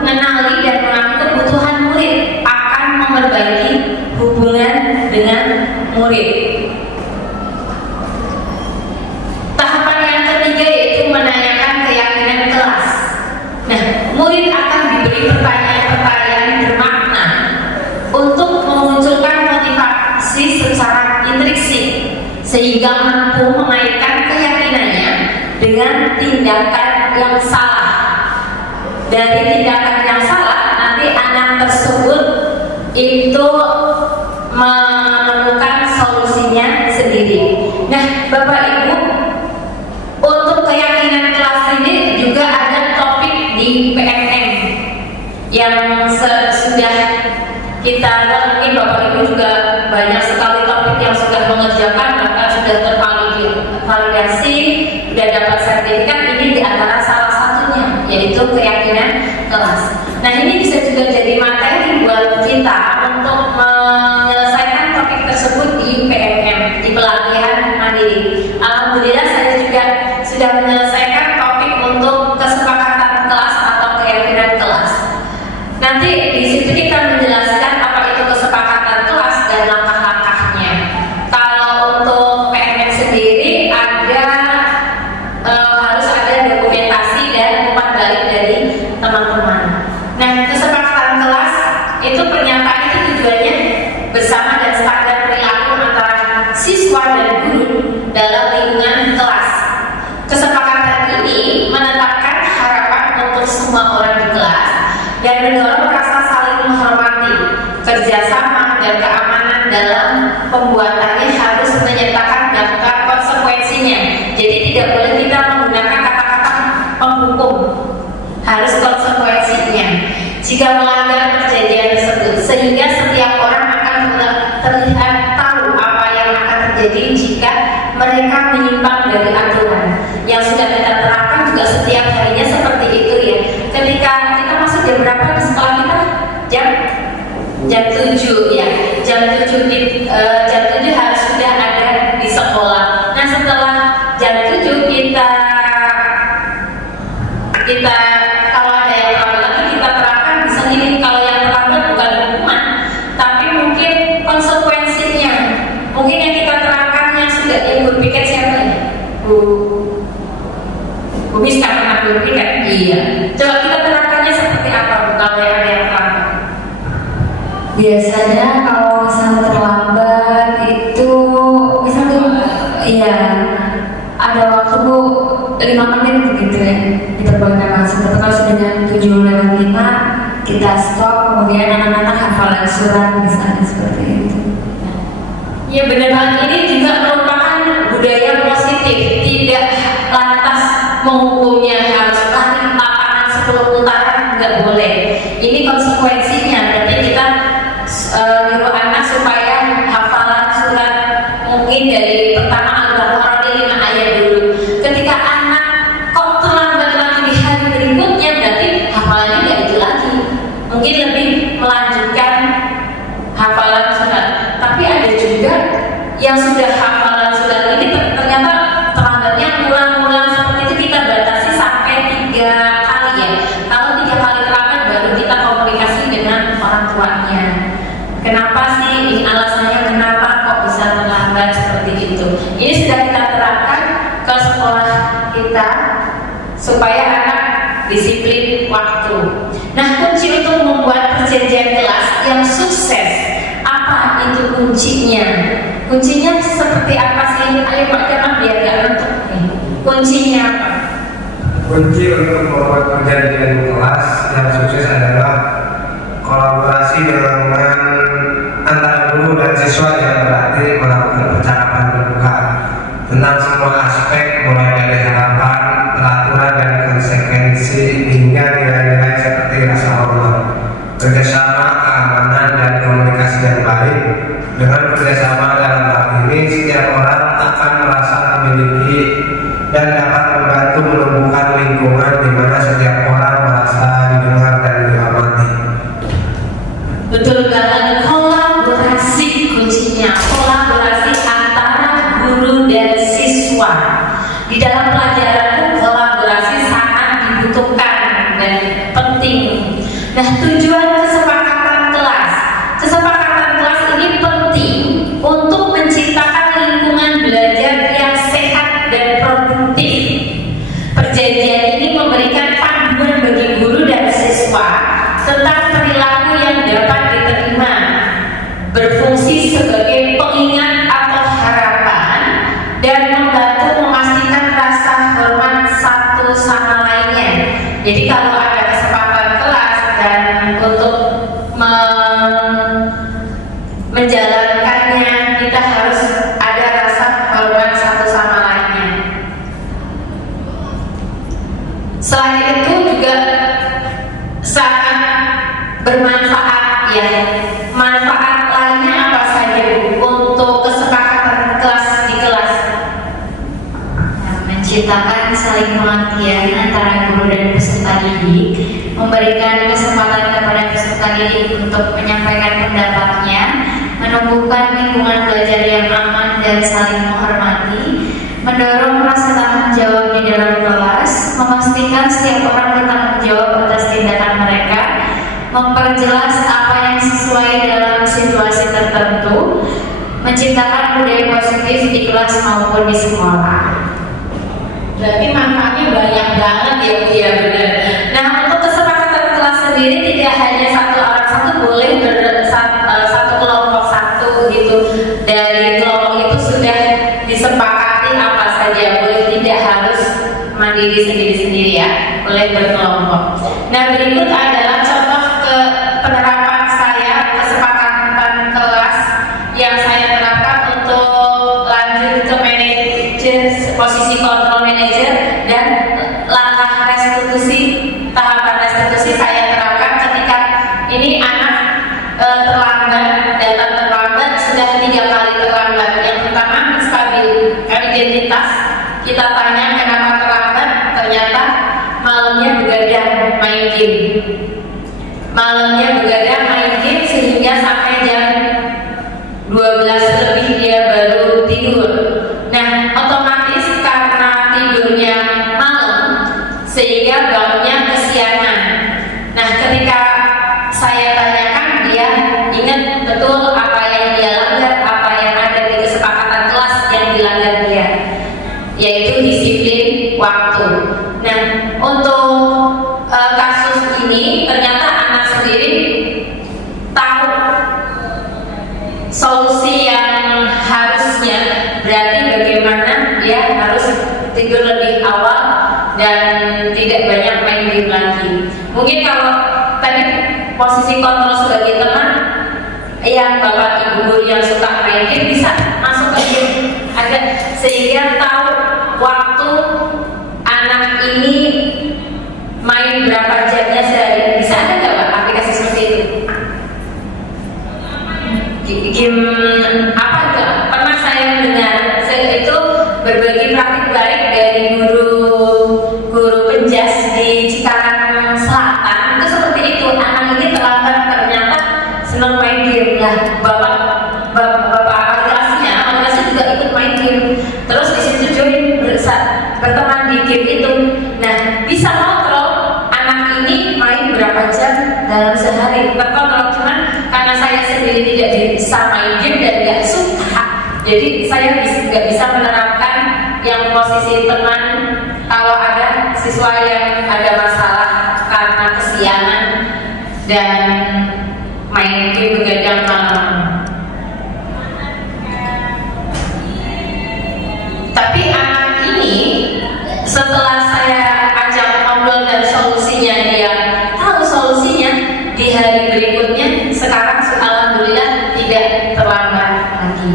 mengenali dan mengenali kebutuhan murid, akan memperbaiki hubungan dengan murid. Tahapan yang ketiga yaitu menanyakan keyakinan kelas. Nah, murid akan diberi pertanyaan-pertanyaan bermakna untuk memunculkan motivasi secara intrinsik sehingga mampu mengaitkan keyakinannya dengan tindakan yang salah. Dari tindakan yang salah nanti anak tersebut itu menemukan solusinya sendiri. Nah, Bapak Ibu, untuk keyakinan kelas ini juga ada topik di PNM yang sudah kita buat. Mungkin Bapak Ibu juga banyak sekali topik yang sudah mengerjakan, bahkan sudah tervalidasi, sudah dapat sertifikat. Ini di antara salah satunya, yaitu keyakinan kelas. Nah, ini bisa juga jadi materi buat kita untuk menyelesaikan topik tersebut di PNM, di pelatihan mandiri. Alhamdulillah saya juga sudah menyelesaikan topik untuk kesepakatan kelas atau keyakinan kelas. Nanti di situ kita menjelaskan apa itu kesepakatan kelas dan langkah-langkahnya. Kalau untuk PNM sendiri ada harus ada dokumentasi dan umpan balik dari teman-teman. Nah, kesepakatan kelas itu pernyataan itu tujuannya bersama dan standar perilaku antara siswa dan guru dalam lingkungan kelas. Kesepakatan ini menetapkan harapan untuk semua orang di kelas dan mendorong rasa saling menghormati, kerjasama dan keamanan dalam pembuatannya harus menyertakan daftar konsekuensinya. Jadi tidak boleh kita menggunakan kata-kata penghukum, harus konsekuensinya jika melanggar perjanjian tersebut, sehingga setiap orang akan terlihat tahu apa yang akan terjadi jika mereka menyimpang dari aturan yang sudah kita terapkan juga setiap harinya seperti itu ya. Ketika kita masuk jam berapa di sekolah kita? Jam 7 ya. Jam 7 harus sudah ada di sekolah. Nah, setelah jam 7 kita kalau ada yang terlambat lagi kita terapkan di sendiri. Kalau yang terlambat bukan hukuman, tapi mungkin konsekuensinya. Mungkin yang kita terapkan yang sudah Ibu piket siapa ya? Bu Miska pernah piket? Iya. Coba kita terapkannya seperti apa Bu kalau yang ada yang terlambat? Biasanya kalau misalnya terlambat itu misalnya iya ada waktu Bu 5 menit begitu ya, kita boleh langsung terus dengan 7:05 kita stop, kemudian anak-anak hafalan surat misalnya seperti itu. Ya benar banget, ini juga merupakan budaya positif, tidak lantas menghukumnya harus lari lapangan 10 putaran, nggak boleh. Ini konsekuensinya, berarti kita nyuruh anak supaya hafalan surat mungkin dari pertama Al-Baqarah 5 ayat dulu. Ketika anak kok sudah hafalan sudah ini ternyata terlambatnya ngulang-ngulang seperti itu kita batasi sampai 3 kali ya. Kalau 3 kali terlambat baru kita komunikasi dengan orang tuanya. Kenapa sih? Ini alasannya kenapa kok bisa terlambat seperti itu. Ini sudah kita terapkan ke sekolah kita supaya anak disiplin waktu. Nah, kunci untuk membuat perjanjian kelas yang sukses, apa itu kuncinya? Kuncinya seperti apa sih? Ayo Pak Jamal biar gak ngantuk nih. Kuncinya apa? Kunci untuk membuat perjanjian kelas yang sukses adalah kolaborasi dengan antara guru dan siswa yang berarti melakukan percakapan terbuka tentang semua aspek mulai dari harapan, peraturan dan konsekuensi hingga nilai-nilai seperti rasa hormat, kerjasama, keamanan dan komunikasi yang baik. Dengan kerjasama dalam hal ini setiap orang akan merasa memiliki dan dapat membantu menumbuhkan lingkungan di mana setiap orang merasa didengar dan dihormati. Betul banget, kolaborasi kuncinya, kolaborasi antara guru dan siswa. Di dalam pelajaran pun kolaborasi sangat dibutuhkan dan penting. Nah, tujuan kesepakatan kelas ini penting untuk menciptakan lingkungan belajar yang sehat dan produktif. Perjanjian ini memberikan panduan bagi guru dan siswa tentang perilaku yang dapat diterima, berfungsi sebagai pengingat atau harapan, dan membantu memastikan rasa hormat satu sama lainnya. Jadi kalau ada kesempatan kelas dan untuk menjalankannya, kita harus ada rasa hormat satu sama lainnya. Selain itu juga sangat bermanfaat ya. Manfaat lainnya apa saja Bu untuk kesepakatan kelas di kelas? Nah, menciptakan saling pengertian antara guru dan peserta didik, memberikan kesempatan kepada peserta didik untuk menyampaikan pendapatnya, menumbuhkan lingkungan belajar yang aman dan saling menghormati, mendorong rasa tanggung jawab di dalam kelas, memastikan setiap orang bertanggung jawab atas tindakan mereka, memperjelas apa yang sesuai dalam situasi tertentu, menciptakan budaya positif di kelas maupun di sekolah. Berarti manfaatnya banyak banget ya Bu ya, benar. Nah, untuk kesepakatan kelas sendiri tidak hanya satu orang satu, boleh satu kelompok satu gitu. Dari kelompok itu sudah disepakati apa saja, boleh, tidak harus mandiri sendiri-sendiri ya, boleh berkelompok. Nah, berikut adalah contoh ke penerapan saya kesepakatan kelas yang saya terapkan untuk lanjut ke manajer, posisi kontrol manajer, dan langkah restitusi, tahapan restitusi saya terapkan ketika ini anak terlambat, datang terlambat, sudah 3 kali terlambat. Yang pertama, stabil identitas, kita tanya kenapa terlambat, ternyata malamnya begadang main game. Malamnya begadang main game sehingga sampai jam 12 lebih dia baru tidur. Nah, otomatis karena tidurnya malam sehingga bangunnya kesiangan. Nah, ketika saya tanyakan, dia ingat betul apa yang dia langgar, apa yang ada di kesepakatan kelas yang dilanggar dia, yaitu disiplin waktu. Nah, untuk kasus ini ternyata anak sendiri tahu solusi yang harusnya, berarti bagaimana dia harus tidur lebih awal dan tidak banyak main game lagi. Mungkin kalau tadi posisi kontrol sebagai teman yang bapak ibu guru yang suka main game bisa masuk ke game ada, sehingga tahu waktu anak ini main berapa jamnya sehari. Bisa ada nggak Pak aplikasi seperti itu? Game apa itu? Pernah saya mendengar itu berbagi praktik baik dari guru penjas di Cikarang Selatan. Itu seperti itu, anak ini terlambat ternyata senang main game. Lah bapak aplikasinya terus di situ join berteman di game itu. Nah, bisa kontrol anak ini main berapa jam dalam sehari, terkontrol. Cuman karena saya sendiri tidak bisa main game dan tidak suka, jadi saya nggak bisa menerapkan yang posisi teman kalau ada siswa yang ada masalah karena kesiangan dan main game begadang malam. Tapi anak ini setelah saya ajak ngobrol dan solusinya, dia tahu solusinya, di hari berikutnya sekarang alhamdulillah tidak terlambat lagi.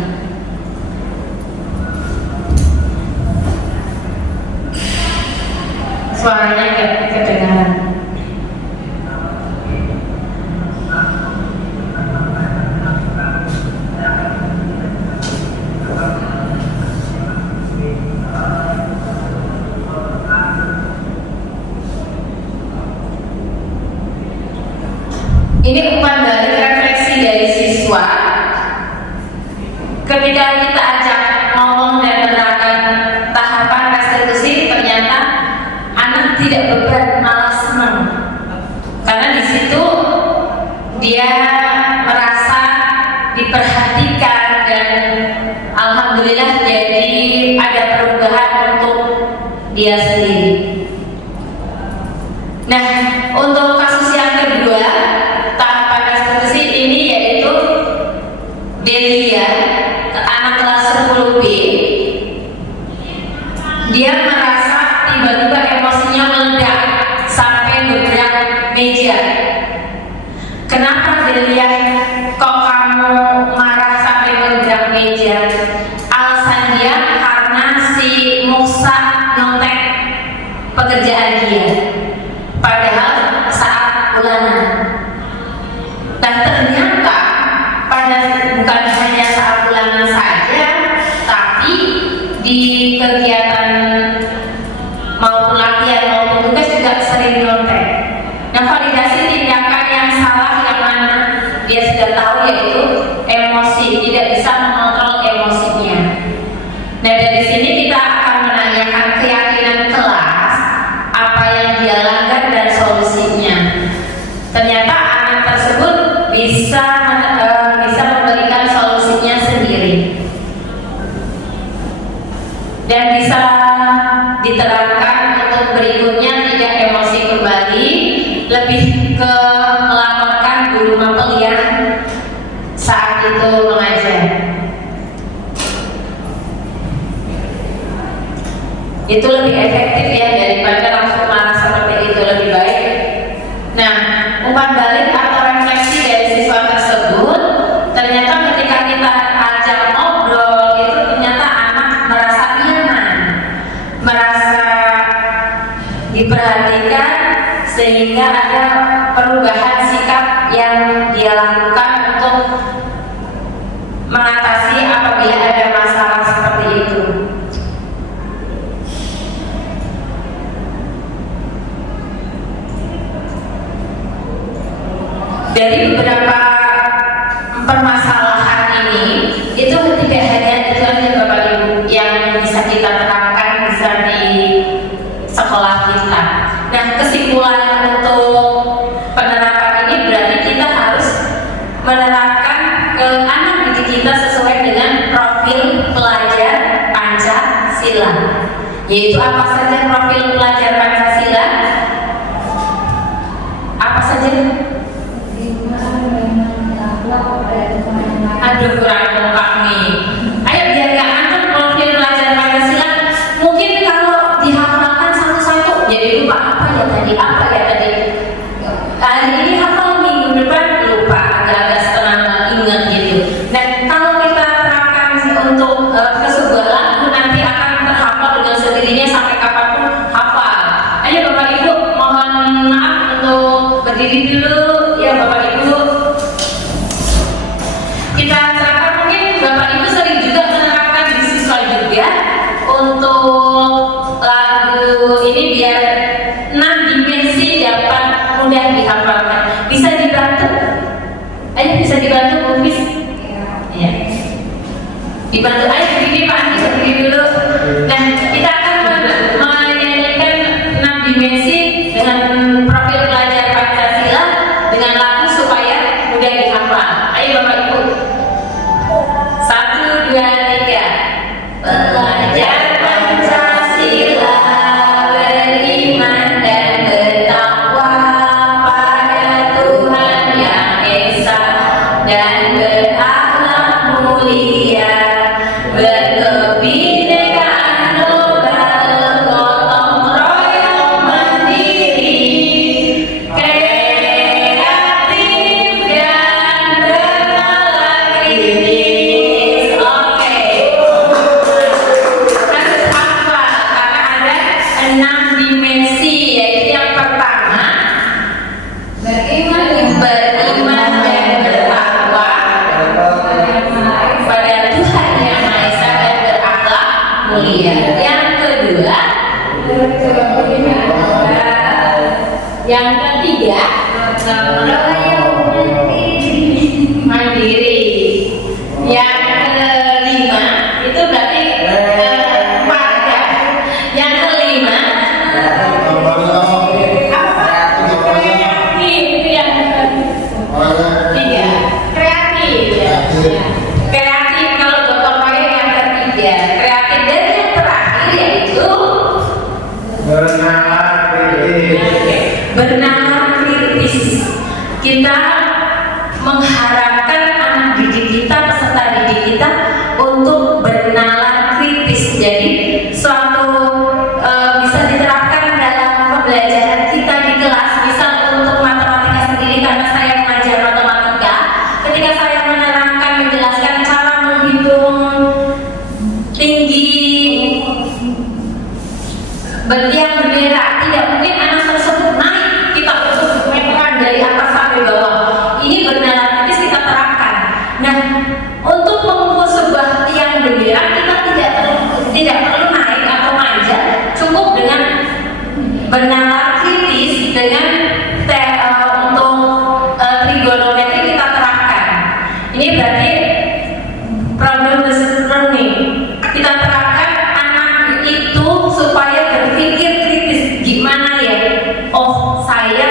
Suaranya nggak kedengaran. Ini umpan balik refleksi dari siswa ketika kita ajak ngomong dan menerapkan tahapan restitusi, ternyata anak tidak beban, malah senang karena di situ dia merasa diperhatikan dan alhamdulillah jadi ada perubahan untuk dia sendiri. Nah, untuk kasus yang kedua tahapan restitusi ini yaitu Delia, anak kelas 10B. Dia merasa tiba-tiba emosinya meledak sampai bergerak meja. Kenapa Delia kok kamu marah sampai bergerak meja? Alasan dia karena si Musa nyontek pekerjaan dia, padahal saat ulangan. Dan ternyata bukan hanya saat ulangan saja, tapi di kegiatan maupun latihan maupun tugas juga sering nyontek. Nah, validasi tindakan yang salah yang mana dia sudah tahu, yaitu emosi, tidak bisa mengontrol emosinya. Nah, dari sini kita akan menanyakan keyakinan kelas apa yang dia langgar dan solusinya. Ternyata anak tersebut bisa memberikan solusinya sendiri dan bisa diterapkan untuk berikutnya tidak emosi kembali, lebih ke melaporkan guru mapel yang saat itu mengajar. Itu lebih efektif ya daripada langsung marah seperti itu, lebih baik. Nah, umpan balik atau refleksi dari siswa tersebut, ternyata ketika kita ajak ngobrol itu ternyata anak merasa nyaman, merasa diperhatikan, sehingga ada perubahan sikap yang dia lakukan untuk mengatasi apabila ada masalah seperti itu. Dari beberapa permasalahan ini, itu tidak hanya itu saja Bapak Ibu yang bisa kita terapkan, bisa di sekolah kita. Nah, kesimpulan untuk penerapan ini berarti kita harus menerapkan ke anak didik kita sesuai dengan profil pelajar Pancasila. Yaitu apa saja profil pelajar Pancasila? Apa saja? Aduh, kurang lengkap nih. Ayo biar gak ngantuk profil pelajar Pancasila. Mungkin kalau dihafalkan satu-satu jadi lupa apa ya tadi. Hari ini hafal, minggu depan lupa, agak-agak setengah ingat gitu. Dan kalau kita terapkan untuk ke sebuah lagu, nanti akan terhafal dengan sendirinya sampai kapanpun hafal. Ayo Bapak Ibu, mohon maaf untuk berdiri dulu ya Bapak Ibu. Kita terapkan, mungkin Bapak Ibu sering juga menerapkan di siswa juga untuk lagu ini biar 6 dimensi dapat mudah dihafalkan. Bisa dibantu? Ayo bisa dibantu Bu Fis? Ya. Dibantu ayo berdiri Pak, bisa berdiri dulu. mulia. Yang kedua, yang ketiga, mandiri. Yang kelima itu berarti warga. Yang kelima itu yang ketiga, kreatif ya. Kreatif kalau gotong royong yang ketiga, kreatif. Dan yang terakhir yaitu bernalar kritis. Kita mengharapkan anak didik kita, peserta didik kita untuk bernalar kritis. Jadi suatu bisa diterapkan dalam pembelajaran kita di kelas. Misal untuk matematika sendiri, karena saya mengajar matematika, ketika saya menerangkan, menjelaskan cara menghitung tinggi bertiang bendera, tidak mungkin anak tersebut naik kita untuk menekan dari atas sampai bawah. Ini bernalar kritis kita terapkan. Nah, untuk mengukur sebuah tiang bendera kita tidak perlu naik atau manjat, cukup dengan bernalar kritis dengan untuk trigonometri kita terapkan. Ini berarti problem learning kita terapkan anak itu supaya berpikir kritis. Gimana ya? Oh, saya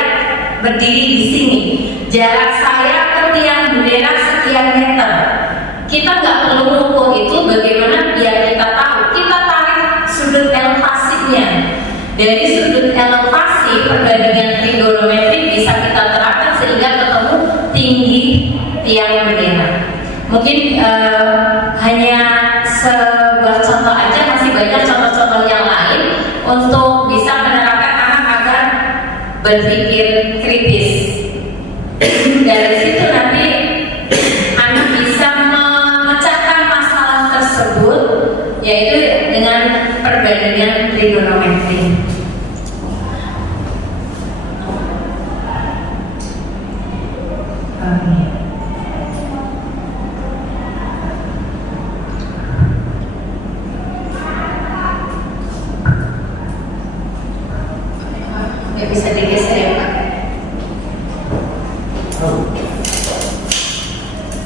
berdiri di sini, jarak saya ke tiang bendera sekian meter. Kita nggak perlu mengukur itu, bagaimana biar kita tahu. Kita tarik sudut elevasinya. Dari sudut elevasi perbandingan trigonometri bisa kita terapkan sehingga ketemu tinggi tiang bendera. Mungkin hanya sebuah contoh aja, masih banyak contoh-contoh yang lain untuk bisa menerapkan anak agar berpikir kritis. Dari situ nanti anak bisa memecahkan masalah tersebut, yaitu dengan perbandingan trigonometri. Ya, bisa digeser ya Pak.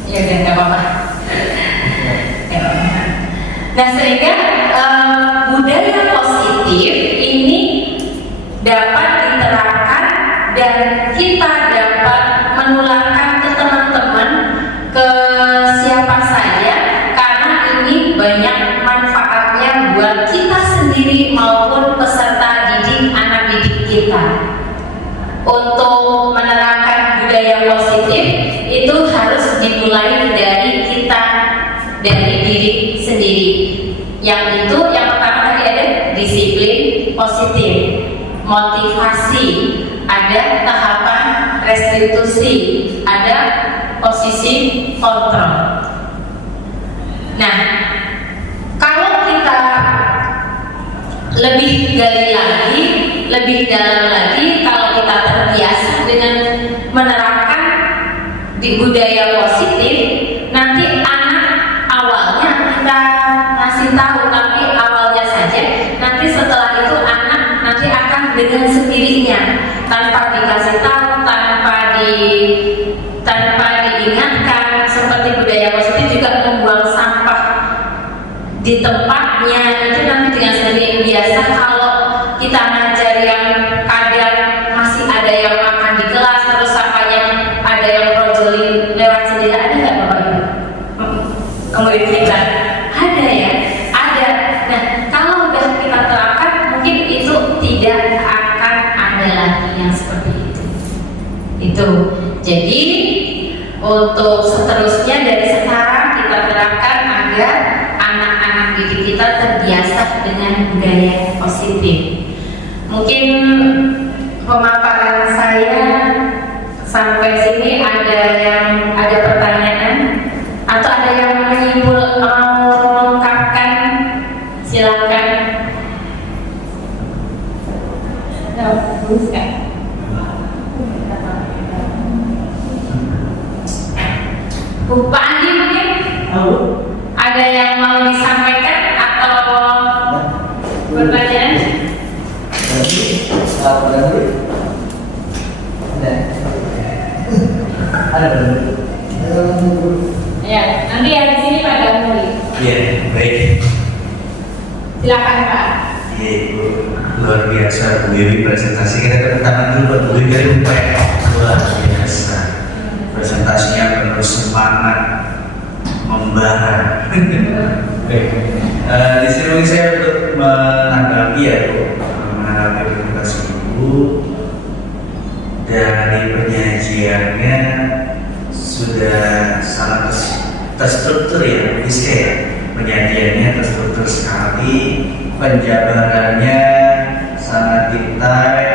Ya udah nggak apa-apa. Nah, sehingga budaya positif ini dapat diterapkan dan kita dapat menularkan ke teman-teman, ke siapa saja, karena ini banyak manfaatnya buat kita sendiri maupun peserta didik, anak didik kita. Untuk menerapkan budaya positif itu harus dimulai dari kita, dari diri sendiri. Yang itu yang pertama tadi ada disiplin positif, motivasi, ada tahapan restitusi, ada posisi kontrol. Nah, kalau kita lebih gali lagi, lebih dalam lagi, kalau kita terbiasa dengan menerapkan di budaya positif, nanti anak awalnya kita ngasih tahu, tapi awalnya saja. Nanti setelah itu anak nanti akan dengan sendirinya, tanpa dikasih tahu, tanpa diingatkan. Seperti budaya positif juga membuang sampah di tempatnya, itu nanti dengan sendiri. Biasa kalau kita ngajar yang kadang masih ada yang makan di kelas, terus sampahnya ada yang brojolin lewat sendiri, ada nggak Bapak Ibu? Kemudian kita ada ya, ada. Nah, kalau udah kita terapkan, mungkin itu tidak akan ada lagi yang seperti itu. Itu. Jadi untuk seterusnya dari sekarang kita terapkan agar anak-anak didik kita terbiasa dengan budaya positif. Mungkin pemaparan saya sampai sini ada pertanyaan atau ada yang mengungkapkan, silakan. Bu Pak Andi mungkin ada yang mau disampaikan atau Silakan Pak. Iya Ibu, luar biasa Bu Wiwi presentasi. Kita tepuk tangan dulu buat Bu Wiwi dari UPN. Luar biasa. Presentasinya penuh semangat, membara. Di sini saya untuk menanggapi ya Bu, menanggapi presentasi Ibu. Dari penyajiannya sudah sangat terstruktur ya, bisa ya. Penyajiannya terstruktur sekali, penjabarannya sangat detail.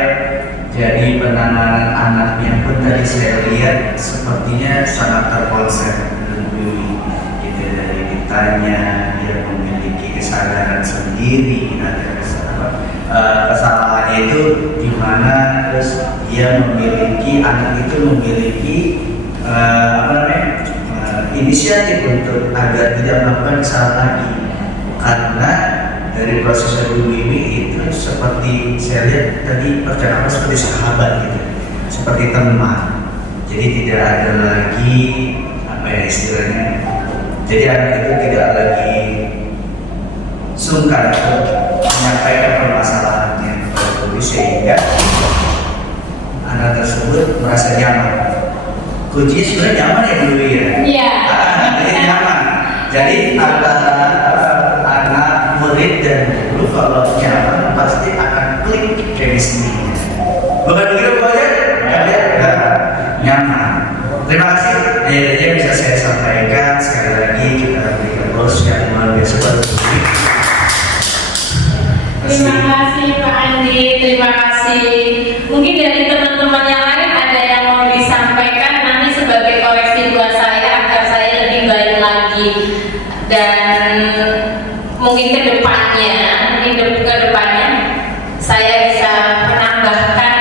Jadi penanganan anaknya pun tadi saya lihat sepertinya sangat terkonsep lebih gitu, dari ditanya dia memiliki kesadaran sendiri, ada kesalahannya itu di mana, terus dia memiliki, anak itu memiliki inisiatif untuk agar tidak melakukan kesalahan lagi, karena dari proses dulu ini itu seperti saya lihat tadi percakapan seperti sahabat gitu, seperti teman. Jadi tidak ada lagi apa ya istilahnya, jadi anak itu tidak lagi sungkan untuk menyampaikan permasalahannya kepada guru, sehingga anak tersebut merasa nyaman. Kuncinya sebenarnya nyaman ya dulu ya. Iya. Nyaman. Jadi antara anak murid dan guru kalau nyaman pasti akan klik chemistry. Bukan begitu Pak ya? Nyaman. Terima kasih. Yang bisa saya sampaikan sekali lagi, kita berikan bos yang luar biasa buat guru. Terima kasih Pak Andi, terima kasih. Mungkin dari teman-teman yang lain ada yang mau disampaikan nanti sebagai koreksi buat saya agar saya lebih baik lagi, dan mungkin kedepannya saya bisa menambahkan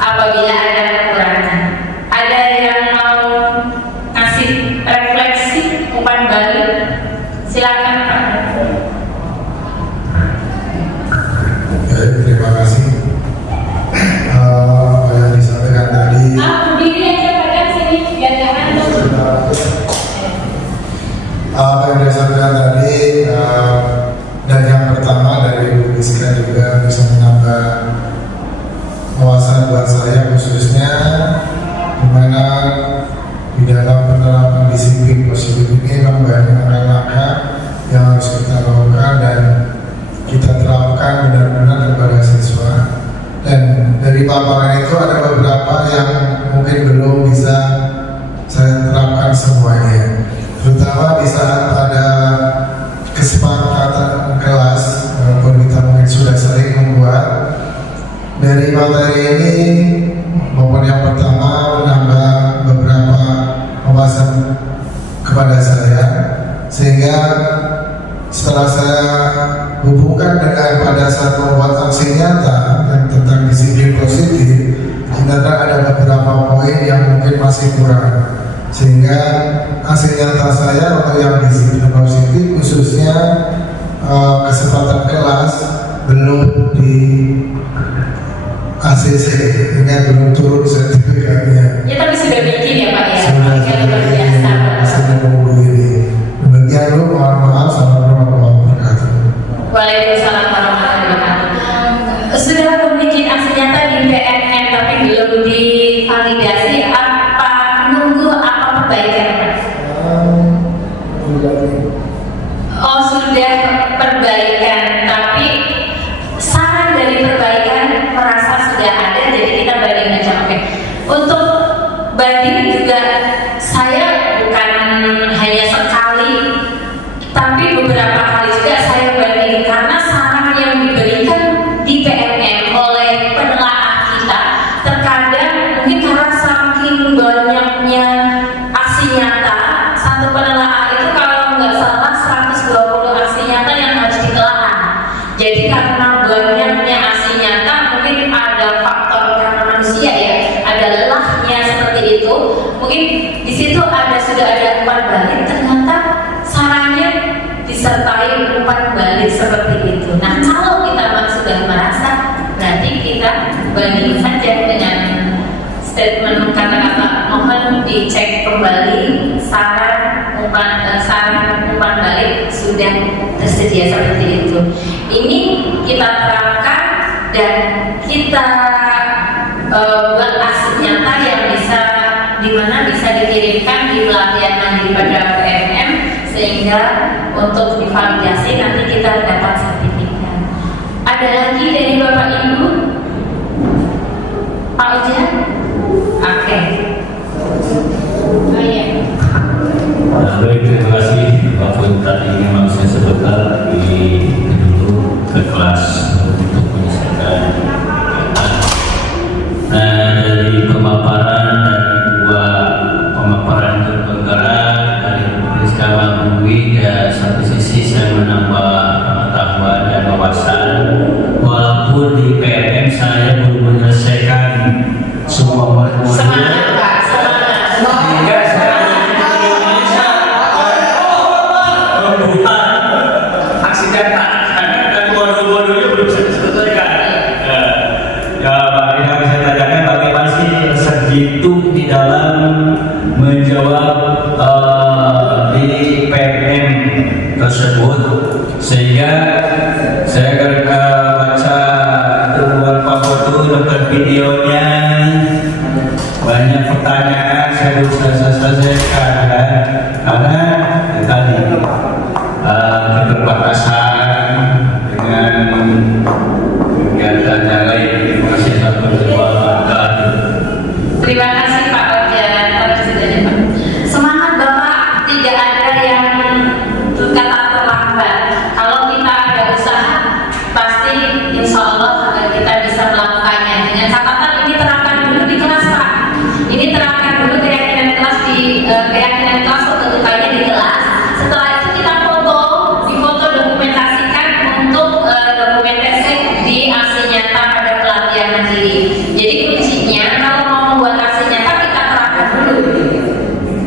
apabila ada kekurangan. Ada yang mau ngasih refleksi umpan balik? Silakan Pak. Terima kasih. Apa yang disampaikan tadi. Berdiri aja pada sini biar jangan tuh. Apa yang disampaikan tadi, dan yang pertama dari Bu Rizka juga bisa menambah wawasan buat saya, khususnya di mana di dalam penerapan disiplin positif ini memang banyak langkah yang harus kita lakukan dan kita terapkan benar-benar kepada siswa. Dan dari paparan itu ada beberapa yang mungkin belum bisa saya terapkan semuanya, terutama di saat ada kesepakatan kelas, walaupun kita mungkin sudah sering membuat dari materi ini, maupun yang pertama menambah beberapa wawasan kepada saya, sehingga setelah saya hubungkan dengan pada saat membuat aksi nyata yang tentang disiplin positif, ternyata ada beberapa poin yang mungkin masih kurang, sehingga aksi nyata saya untuk yang disiplin positif khususnya kesempatan kelas belum di ACC, hingga belum turun sertifikatnya. Ya tapi sudah bikin ya Pak ya. Sudah luar biasa. Sudah menunggu ini. Demikian dulu, mohon maaf. Assalamualaikum warahmatullahi wabarakatuh. Waalaikumsalam warahmatullahi wabarakatuh. Sudah membuat aksi nyata di PNN tapi belum divalidasi. Apa nunggu apa perbaikan Pak? Oh sudah perbaikan, tapi saran dari perbaikan merasa sudah ada, jadi kita banding aja. Oke. Untuk banding juga saya bukan hanya sekali, tapi beberapa kali juga saya banding, karena saran yang diberikan di PNM oleh penelaah kita terkadang mungkin karena saking banyaknya aksi nyata, satu penelaah itu kalau nggak salah 120 aksi nyata yang harus ditelaah. Jadi karena banyaknya aksi nyata, mungkin ada faktor karena manusia ya, ada lelahnya seperti itu. Mungkin di situ sudah ada umpan balik, ternyata sarannya disertai umpan balik seperti itu. Nah kalau kita sudah merasa, berarti kita banding saja dengan statement kata-kata mohon dicek kembali saran umpan balik sudah tersedia seperti itu. itu. Ini kita terapkan dan kita buat aksi nyata yang bisa dimana bisa dikirimkan di pelatihan mandiri pada PMM sehingga untuk divalidasi nanti kita dapat sertifikat. Ada lagi dari Bapak Ibu? Pak Ujian? Oke. Oh iya. Baik, terima kasih. Walaupun tadi memang saya sebutkan dulu ke kelas untuk menyelesaikan. Nah, dari pemaparan dari dua pemaparan berpenggerak dari Rizka Mabui, dan satu sisi saya menambah pengetahuan dan wawasan. Walaupun di PMM saya belum menyelesaikan semua modul. Semangat Pak, semangat. Aksi nyata, dan modul-modulnya belum saya selesaikan. Ya, Pak, yang saya tanyakan bagaimana sih itu di dalam menjawab di PMM tersebut, sehingga saya baca beberapa foto dan videonya, banyak pertanyaan saya belum selesaikan kan? Karena tadi keterbatasan dengan kegiatan yang lain. Terima kasih atas pertemuan. Terima kasih Pak Ojan. Terus saja Pak. Semangat Bapak, tidak ada yang kata terlambat. Kalau kita ada usaha, pasti insya Allah kita bisa melakukannya. Dengan catatan ini terapkan dulu di kelas Pak. Ini terapkan dulu keyakinan kelas keyakinan kelas ketukannya di kelas. Setelah itu kita difoto dokumentasikan untuk dokumentasi di aksi nyata pada pelatihan mandiri. Jadi kuncinya kalau mau membuat aksi nyata kita terapkan dulu.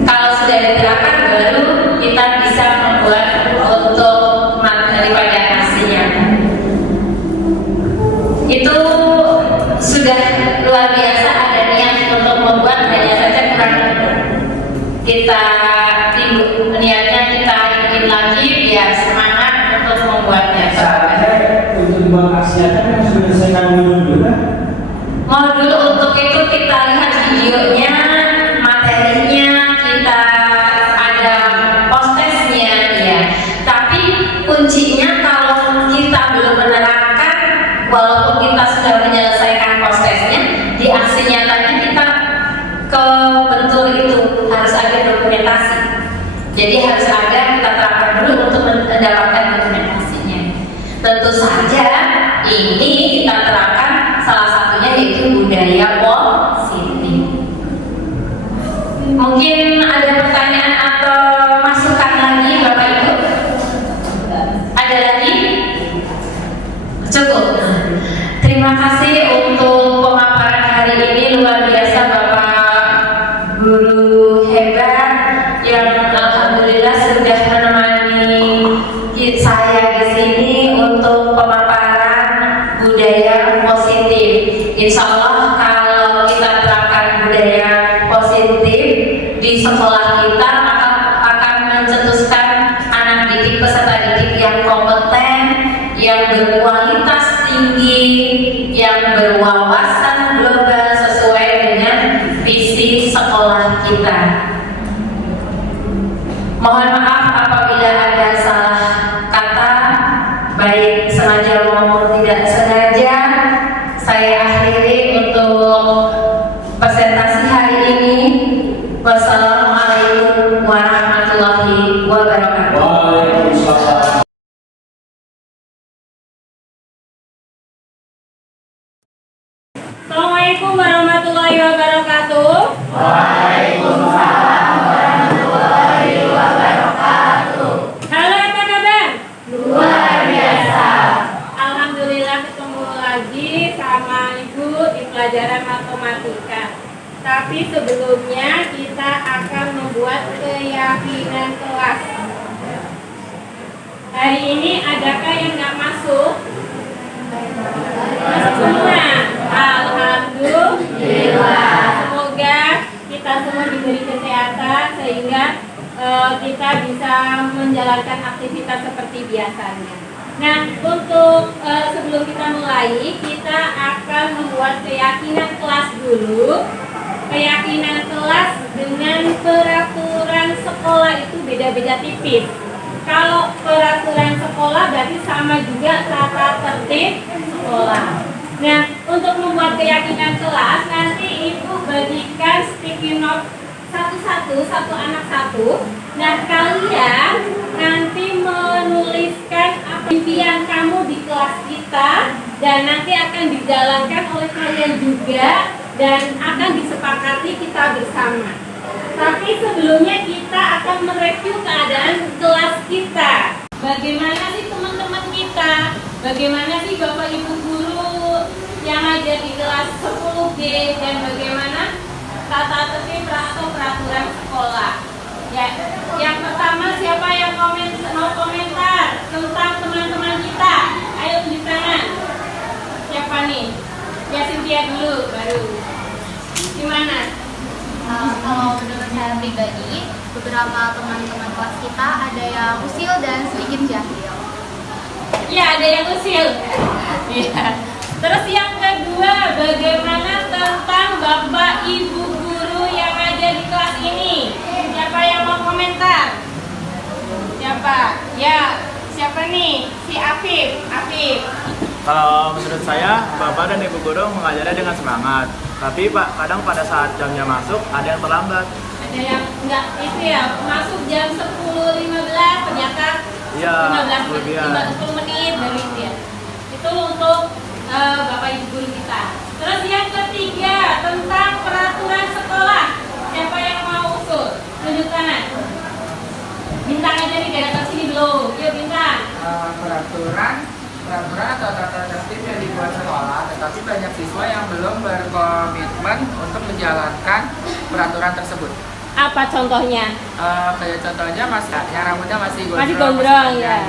Kalau sudah diterapkan baru kita bisa membuat untuk materi pada aksi nyata. Itu sudah luar biasa, ada niat untuk membuat, hanya saja kurang kita niatnya kita ingin lagi biar semangat untuk membuatnya. Untuk dibuat aksi nyata kan sudah selesaikan modul dulu kan? Modul untuk itu kita lihat videonya, materinya, kita ada postesnya ya. Tapi kuncinya kalau kita belum menerapkan, walaupun kita sudah menyelesaikan postesnya, di aksi nyatanya kita ke bentuk itu harus ada dokumentasi. Jadi harus ada, kita terapkan dulu untuk mendapatkan dokumentasinya. Tentu saja ini kita terapkan salah satunya yaitu budaya positif. Mungkin ada pertanyaan atau masukan lagi Bapak Ibu? Ada lagi? Cukup. Terima kasih untuk pemaparan hari ini, luar biasa Bapak guru hebat yang alhamdulillah sudah menemani saya di sini untuk pemaparan budaya positif. Insya Allah kalau kita terapkan budaya positif di sekolah kita akan mencetuskan anak didik, peserta didik yang kompeten, yang berkualitas tinggi, yang berwawasan global sesuai dengan visi sekolah kita. Mohon maaf apabila ada salah kata, baik sengaja maupun tidak sengaja. Saya akhiri untuk presentasi hari ini. Wassalamualaikum warahmatullahi wabarakatuh. Waalaikumsalam. Assalamualaikum warahmatullahi wabarakatuh. Waalaikumsalam warahmatullahi wabarakatuh. Halo, apa kabar? Luar biasa. Alhamdulillah ketemu lagi sama Ibu di pelajaran matematika. Tapi sebelumnya kita akan membuat keyakinan kelas. Hari ini adakah yang nggak masuk? Masuk semua. Alhamdulillah. Semoga kita semua diberi kesehatan sehingga kita bisa menjalankan aktivitas seperti biasanya. Nah, untuk sebelum kita mulai, kita akan membuat keyakinan kelas dulu. Keyakinan kelas dengan peraturan sekolah itu beda-beda tipis. Kalau peraturan sekolah berarti sama juga tata tertib sekolah. Nah, untuk membuat keyakinan kelas, nanti ibu bagikan sticky note satu-satu, satu anak satu. Nah, kalian nanti menuliskan apa impian kamu di kelas kita dan nanti akan dijalankan oleh kalian juga dan akan disepakati kita bersama. Tapi sebelumnya kita akan mereview keadaan kelas kita. Bagaimana sih teman-teman kita? Bagaimana sih Bapak Ibu guru yang ada di kelas 10D dan bagaimana tata tertib atau peraturan sekolah? Ya, yang pertama siapa yang mau komentar tentang teman-teman kita? Ayo tunjuk tangan. Siapa nih? Ya Cynthia dulu baru. Gimana? Kalau menurut saya pribadi, beberapa teman-teman kelas kita ada yang usil dan sedikit jahil. Ya, ada yang usil. Iya. Terus yang kedua, bagaimana tentang Bapak Ibu guru yang ada di kelas ini? Siapa yang mau komentar? Siapa? Ya, siapa nih? Si Afif. Afif. Kalau menurut saya, Bapak dan Ibu guru mengajarnya dengan semangat. Tapi Pak, kadang pada saat jamnya masuk, ada yang terlambat. Ada yang enggak itu ya, masuk jam 10.15 ternyata Iya, 10 menit dari itu ya. Itu untuk Bapak Ibu guru kita. Terus yang ketiga, tentang peraturan sekolah. Siapa yang mau usul? Tunjuk tangan. Bintang aja nih, datang sini belum. Yuk Bintang. Peraturan atau tata tertib yang dibuat sekolah, tetapi banyak siswa yang belum berkomitmen untuk menjalankan peraturan tersebut. Apa contohnya? Kayak contohnya yang rambutnya masih gondrong. Masih gondrong ya.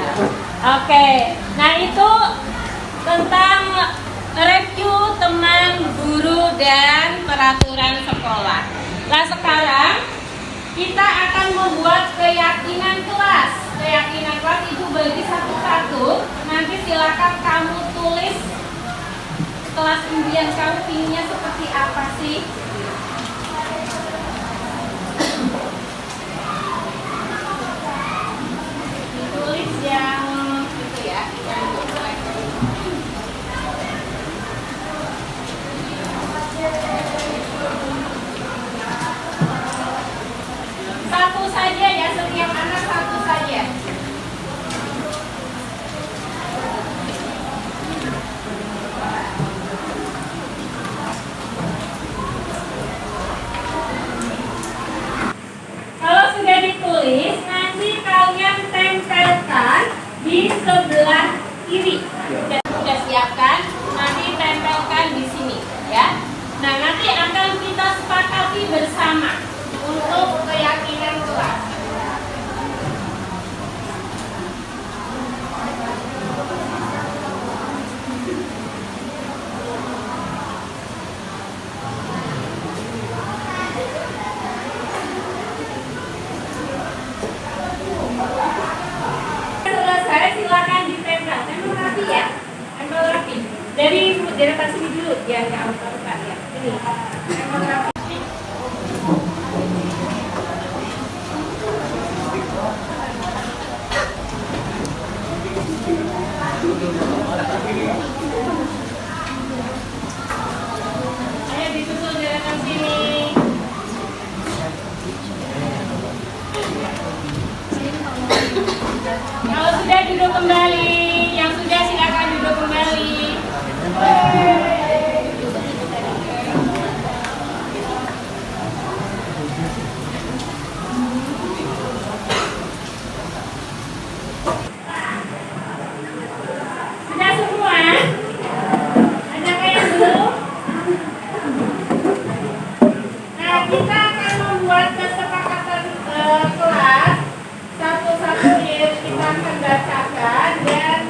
Oke, nah itu tentang review teman guru dan peraturan sekolah. Nah sekarang kita akan membuat keyakinan kelas. Keyakinan kelas itu bagi satu-satu. Nanti silakan kamu tulis kelas impian kamu pinginnya seperti apa sih? Ditulis yang itu ya, yang satu saja ya, setiap anak satu saja. Kalau sudah ditulis, nanti kalian tempelkan di sebelah kiri. Sudah siapkan, nanti tempelkan di sini ya. Nah, nanti akan kita sepakati bersama untuk keyakinan kelas. Selesai, silakan ditempel. Tempel rapi ya, tempel rapi. Dari atas sini dulu, biar nggak buka ya. Ini tempel rapi. Ayo disusul dari atas sini. Kalau sudah duduk kembali, yang sudah silakan duduk kembali. Sudah semua? Ada yang belum? Nah, kita akan membuat kesepakatan kelas. Satu-satu kita akan bacakan dan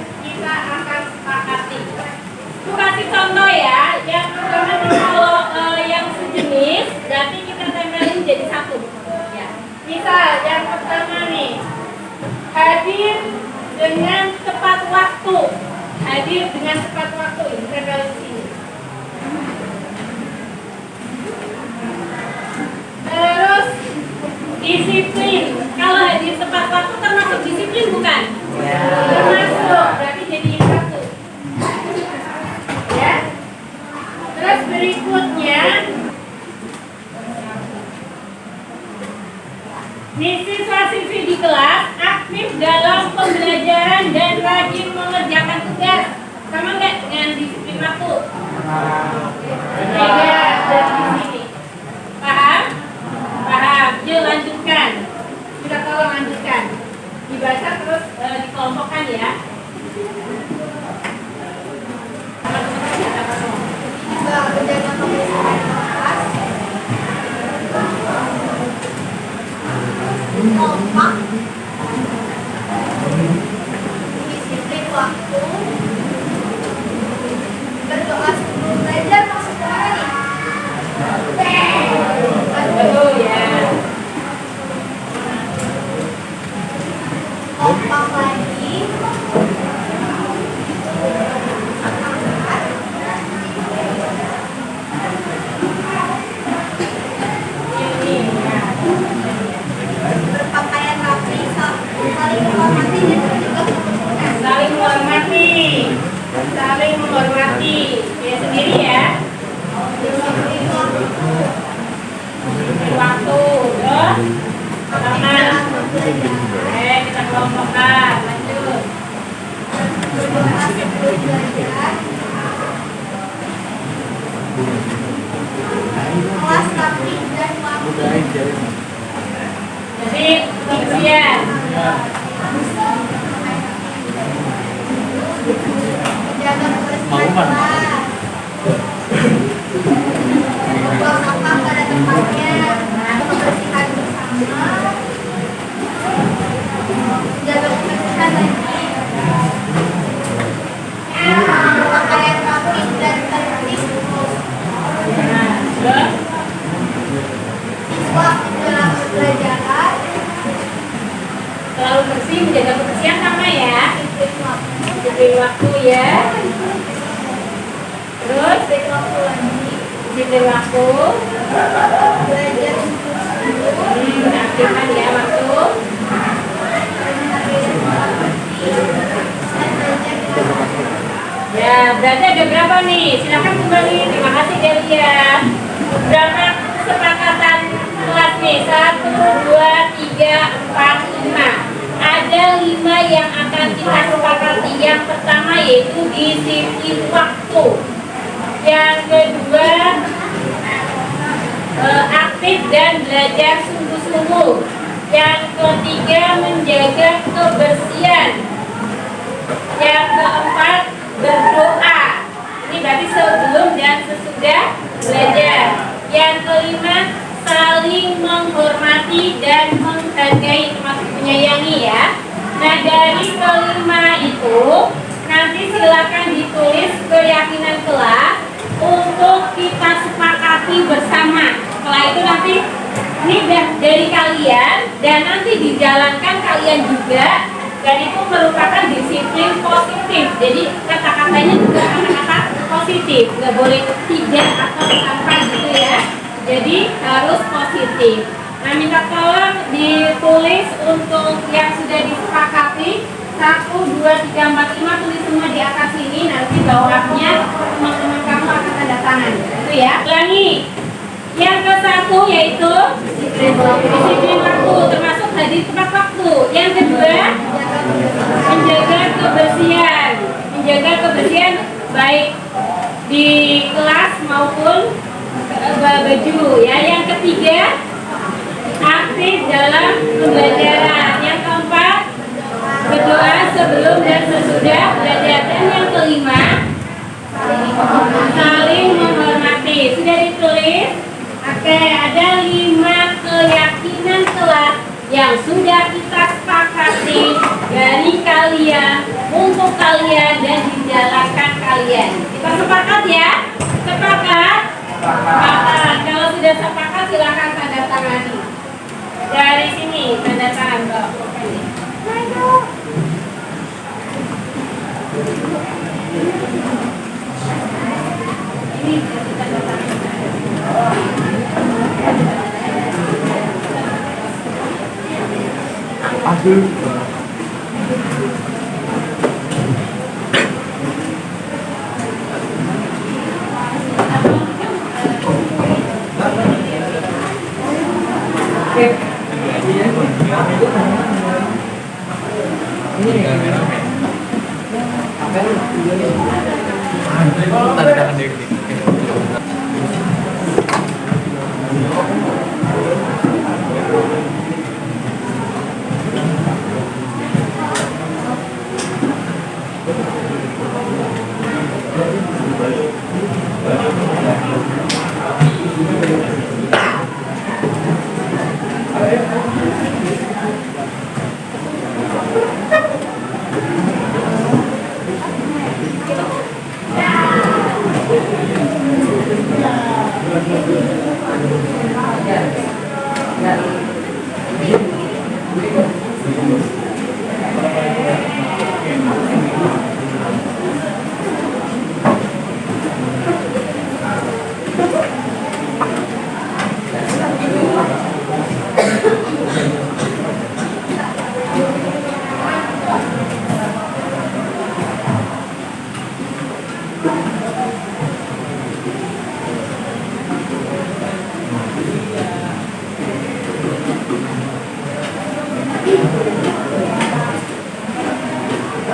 hadir dengan tepat waktu. Ini tempel di sini. Terus disiplin. Kalau hadir tepat waktu termasuk disiplin bukan? Termasuk. Berarti jadi satu. Ya. Terus berikutnya siswa-siswi di kelas aktif dalam pembelajaran dan rajin mengerjakan tugas. Sama nggak dengan disiplin waktu? Beda dari sini. Paham? Paham. Yuk lanjutkan. Kita tolong lanjutkan. Dibaca terus dikelompokkan ya. Menjaga kebersihan kelas, kompak, disiplin waktu, berdoa sebelum belajar. Maksudnya apa nih? Ya. Kompak lagi, berpakaian rapi, saling menghormati dan juga Saling menghormati. Saling menghormati. Ya sendiri ya. Waktu. Terus tangan. Kita kelompokkan. Lanjut. berdoa sebelum belajar, kelas rapi dan waktu, Jadi kebersihan. menjaga kebersihan kelas, membuang sampah pada tempatnya, kebersihan bersama, menjaga kebersihan lagi, berpakaian rapi dan tertib, siswa dalam pembelajaran, Selalu bersih, menjaga kebersihan sama ya. Disiplin waktu ya. Terus disiplin waktu lagi, disiplin waktu. belajar untuk Aktifkan ya waktu. Ya, berarti ada berapa nih? Silakan kembali. Terima kasih Delia. Berapa kesepakatan kelas nih? 1, 2, 3, 4, 5. Ada 5 yang akan kita sepakati. Yang pertama yaitu disiplin waktu. Yang kedua aktif dan belajar sungguh-sungguh. Yang ketiga menjaga kebersihan. Yang keempat berdoa. Ini berarti sebelum dan sesudah belajar. Yang kelima saling menghormati dan menghargai termasuk menyayangi ya. Nah dari kelima itu nanti silakan ditulis keyakinan kelas untuk kita sepakati bersama. Setelah itu nanti ini dari kalian dan nanti dijalankan kalian juga. Dan itu merupakan disiplin positif. Jadi kata-katanya juga kata-kata positif. Nggak boleh tidak atau tanpa gitu ya. Jadi harus positif. Nah minta tolong ditulis untuk yang sudah disepakati 1, 2, 3, 4, 5 tulis semua di atas sini. Nanti bawahnya teman-teman kamu akan tanda tangan. Itu ya. Ulangi. Yang ke-1 yaitu disiplin waktu, termasuk hadir tepat waktu. Yang kedua menjaga kebersihan. Menjaga kebersihan baik di kelas maupun baju ya. Yang ketiga aktif dalam pembelajaran. Yang keempat berdoa sebelum dan sesudah belajar. Dan yang kelima saling menghormati. Sudah ditulis? Oke, ada 5 keyakinan kelas yang sudah kita sepakati dari kalian, untuk kalian dan dijalankan kalian. Kita sepakat ya? Sepakat? Sepakat. Kalau sudah sepakat silakan tanda tangani. Dari sini tanda tangan Mbak.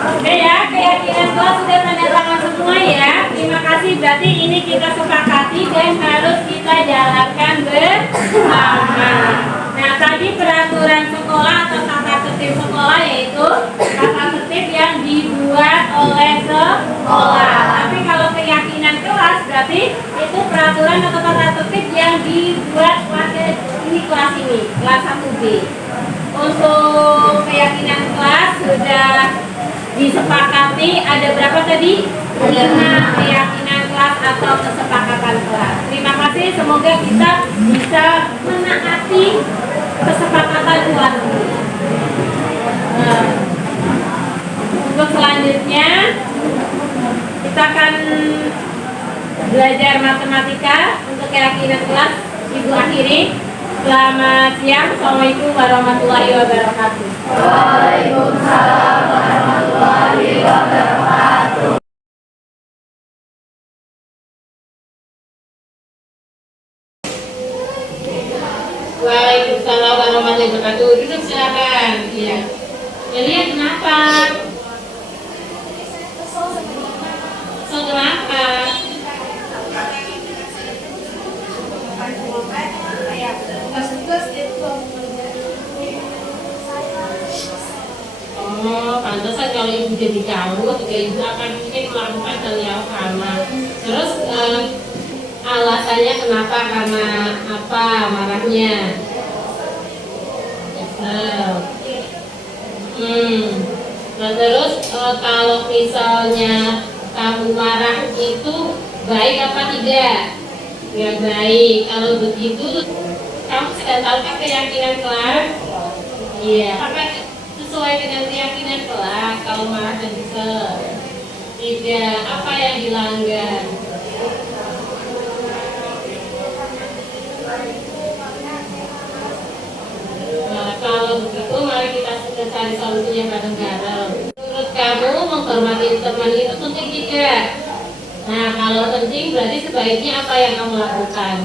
Oke ya, keyakinan kelas sudah tanda tangan semua ya. Terima kasih, berarti ini kita sepakati dan harus kita jalankan bersama. Nah, tadi peraturan sekolah atau tata tertib sekolah yaitu tata tertib yang dibuat oleh sekolah. Tapi kalau keyakinan kelas berarti itu peraturan atau tata tertib yang dibuat pada ini kelas ini, kelas 1B. Untuk keyakinan kelas sudah disepakati ada berapa tadi? 5 keyakinan kelas atau kesepakatan kelas. Terima kasih, semoga kita bisa menaati kesepakatan kelas ini. Untuk selanjutnya kita akan belajar matematika untuk keyakinan kelas. Ibu akhiri. Selamat siang. Assalamualaikum warahmatullahi wabarakatuh. Waalaikumsalam warahmatullahi wabarakatuh. Waalaikumsalam warahmatullahi wabarakatuh. Duduk silakan. Iya. Jadi kenapa? So kenapa? Oh, pantesan kalau ibu jadi kamu ketika ibu akan mungkin melakukan hal yang sama. Terus alasannya kenapa? Karena apa marahnya? Nah terus kalau misalnya kamu marah itu baik apa tidak? Ya baik. Kalau begitu kamu sudah tahu kan keyakinan kelas? Iya. Apakah sesuai dengan keyakinan kelas kalau marah dan kesel? Tidak. Apa yang dilanggar? Nah, kalau begitu mari kita sudah cari solusinya bareng-bareng. Menurut kamu menghormati teman itu penting tidak? Nah, kalau penting berarti sebaiknya apa yang kamu lakukan?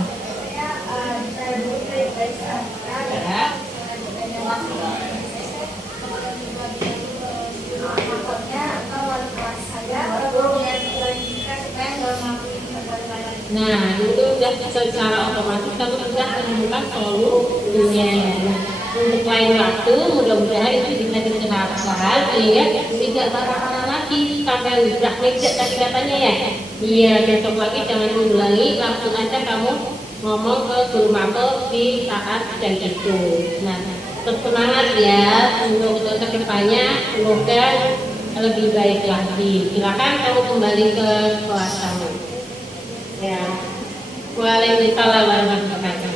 Nah, itu sudah secara otomatis kamu sudah menemukan solusinya. Untuk lain waktu, mudah-mudahan itu bisa diterapkan sehingga tidak parah-parah lagi sampai udah meja tadi katanya ya. Iya, besok lagi jangan diulangi, langsung aja kamu ngomong ke guru mapel di saat jam itu. Nah, tetap semangat ya untuk kedepannya, semoga lebih baik lagi. Silakan kamu kembali ke kelas kamu. Ya. Waalaikumsalam warahmatullahi wabarakatuh.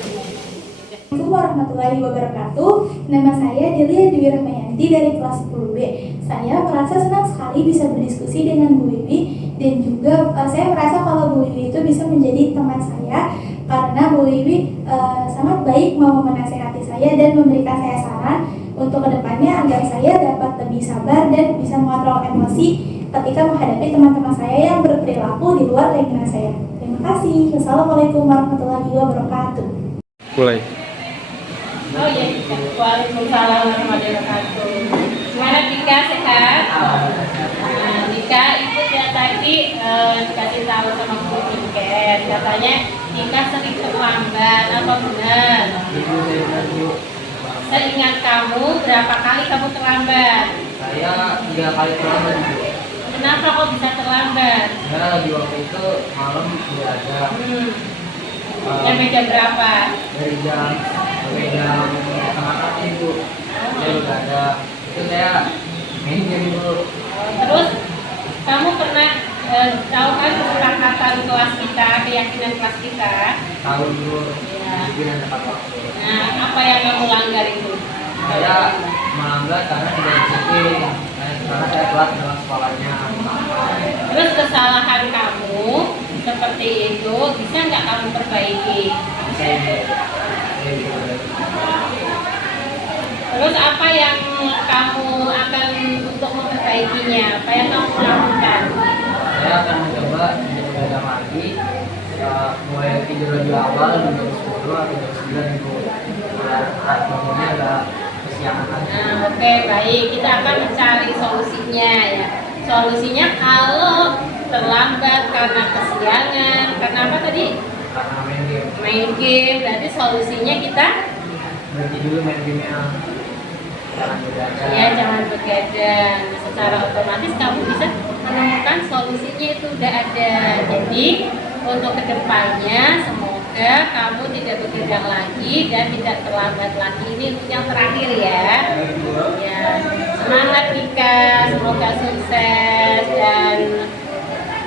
Assalamualaikum warahmatullahi wabarakatuh. Nama saya Delia Dewi Rahmayanti dari kelas 10B. Saya merasa senang sekali bisa berdiskusi dengan Bu Wiwi dan juga saya merasa kalau Bu Wiwi itu bisa menjadi teman saya karena Bu Wiwi sangat baik mau menasehati saya dan memberikan saya saran untuk kedepannya agar saya dapat lebih sabar dan bisa mengontrol emosi ketika menghadapi teman-teman saya yang berperilaku di luar keinginan saya. Terima kasih. Wassalamualaikum warahmatullahi wabarakatuh. Mulai. Oh iya, waalaikumsalam warahmatullahi wabarakatuh. Gimana Dika, sehat? Nah, Dika ikut ya tadi dikasih tahu sama Bu Tiket, katanya Dika sering terlambat, apa benar? Seingat kamu, berapa kali kamu terlambat? Saya 3 kali terlambat. Kenapa kok bisa terlambat? Ya di waktu itu malam sudah ada. Sampai jam berapa? Dari jam setengah 1 itu saya udah ada. Itu saya main game dulu. Terus kamu pernah tahu kan kesepakatan kelas kita, keyakinan kelas kita? Tahu dulu. Ya. Disiplin tepat waktu. Nah, apa yang kamu langgar itu? Saya melanggar karena tidak disiplin. Karena saya telat dalam sekolahnya. Terus kesalahan kamu seperti itu bisa nggak kamu perbaiki? Terus apa yang kamu akan untuk memperbaikinya? Apa yang kamu lakukan? Saya akan mencoba untuk begadang lagi, mulai tidur lebih awal jam 10 atau jam 9 itu. Bangunnya agak kesiangan. Nah, oke, baik. Kita akan mencari solusinya ya. Solusinya kalau terlambat karena kesiangan, karena apa tadi? Karena main game. Main game. Berarti solusinya kita berhenti dulu main gamenya. Jangan begadang. ya jangan begadang. Secara otomatis kamu bisa menemukan solusinya itu udah ada. Jadi untuk kedepannya semoga kamu tidak begadang lagi dan tidak terlambat lagi. Ini untuk yang terakhir ya. Ya, semangat Dika, semoga sukses dan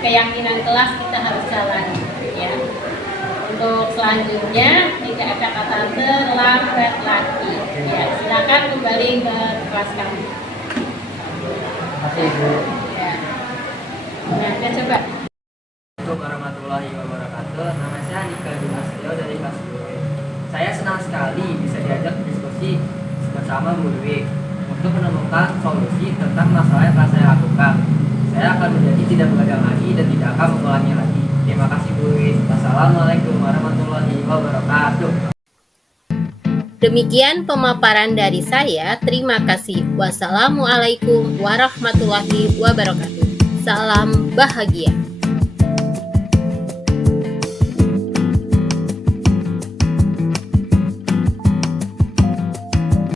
keyakinan kelas kita harus jalan ya. Untuk selanjutnya tidak ada kata terlambat lagi. Ya, silakan kembali ke kelas kamu. Terima kasih Ibu. Ya. Nah, kita coba. Assalamualaikum warahmatullahi wabarakatuh. Nama saya Andika Dunastio dari kelas 2. Saya senang sekali bisa diajak diskusi bersama Bu Wiwi untuk menemukan solusi tentang masalah yang telah saya lakukan. Saya akan menjadi tidak begadang lagi dan tidak akan mengulangi lagi. Terima kasih Bu Wiwi. Wassalamualaikum warahmatullahi wabarakatuh. Demikian pemaparan dari saya. Terima kasih. Wassalamualaikum warahmatullahi wabarakatuh. Salam bahagia.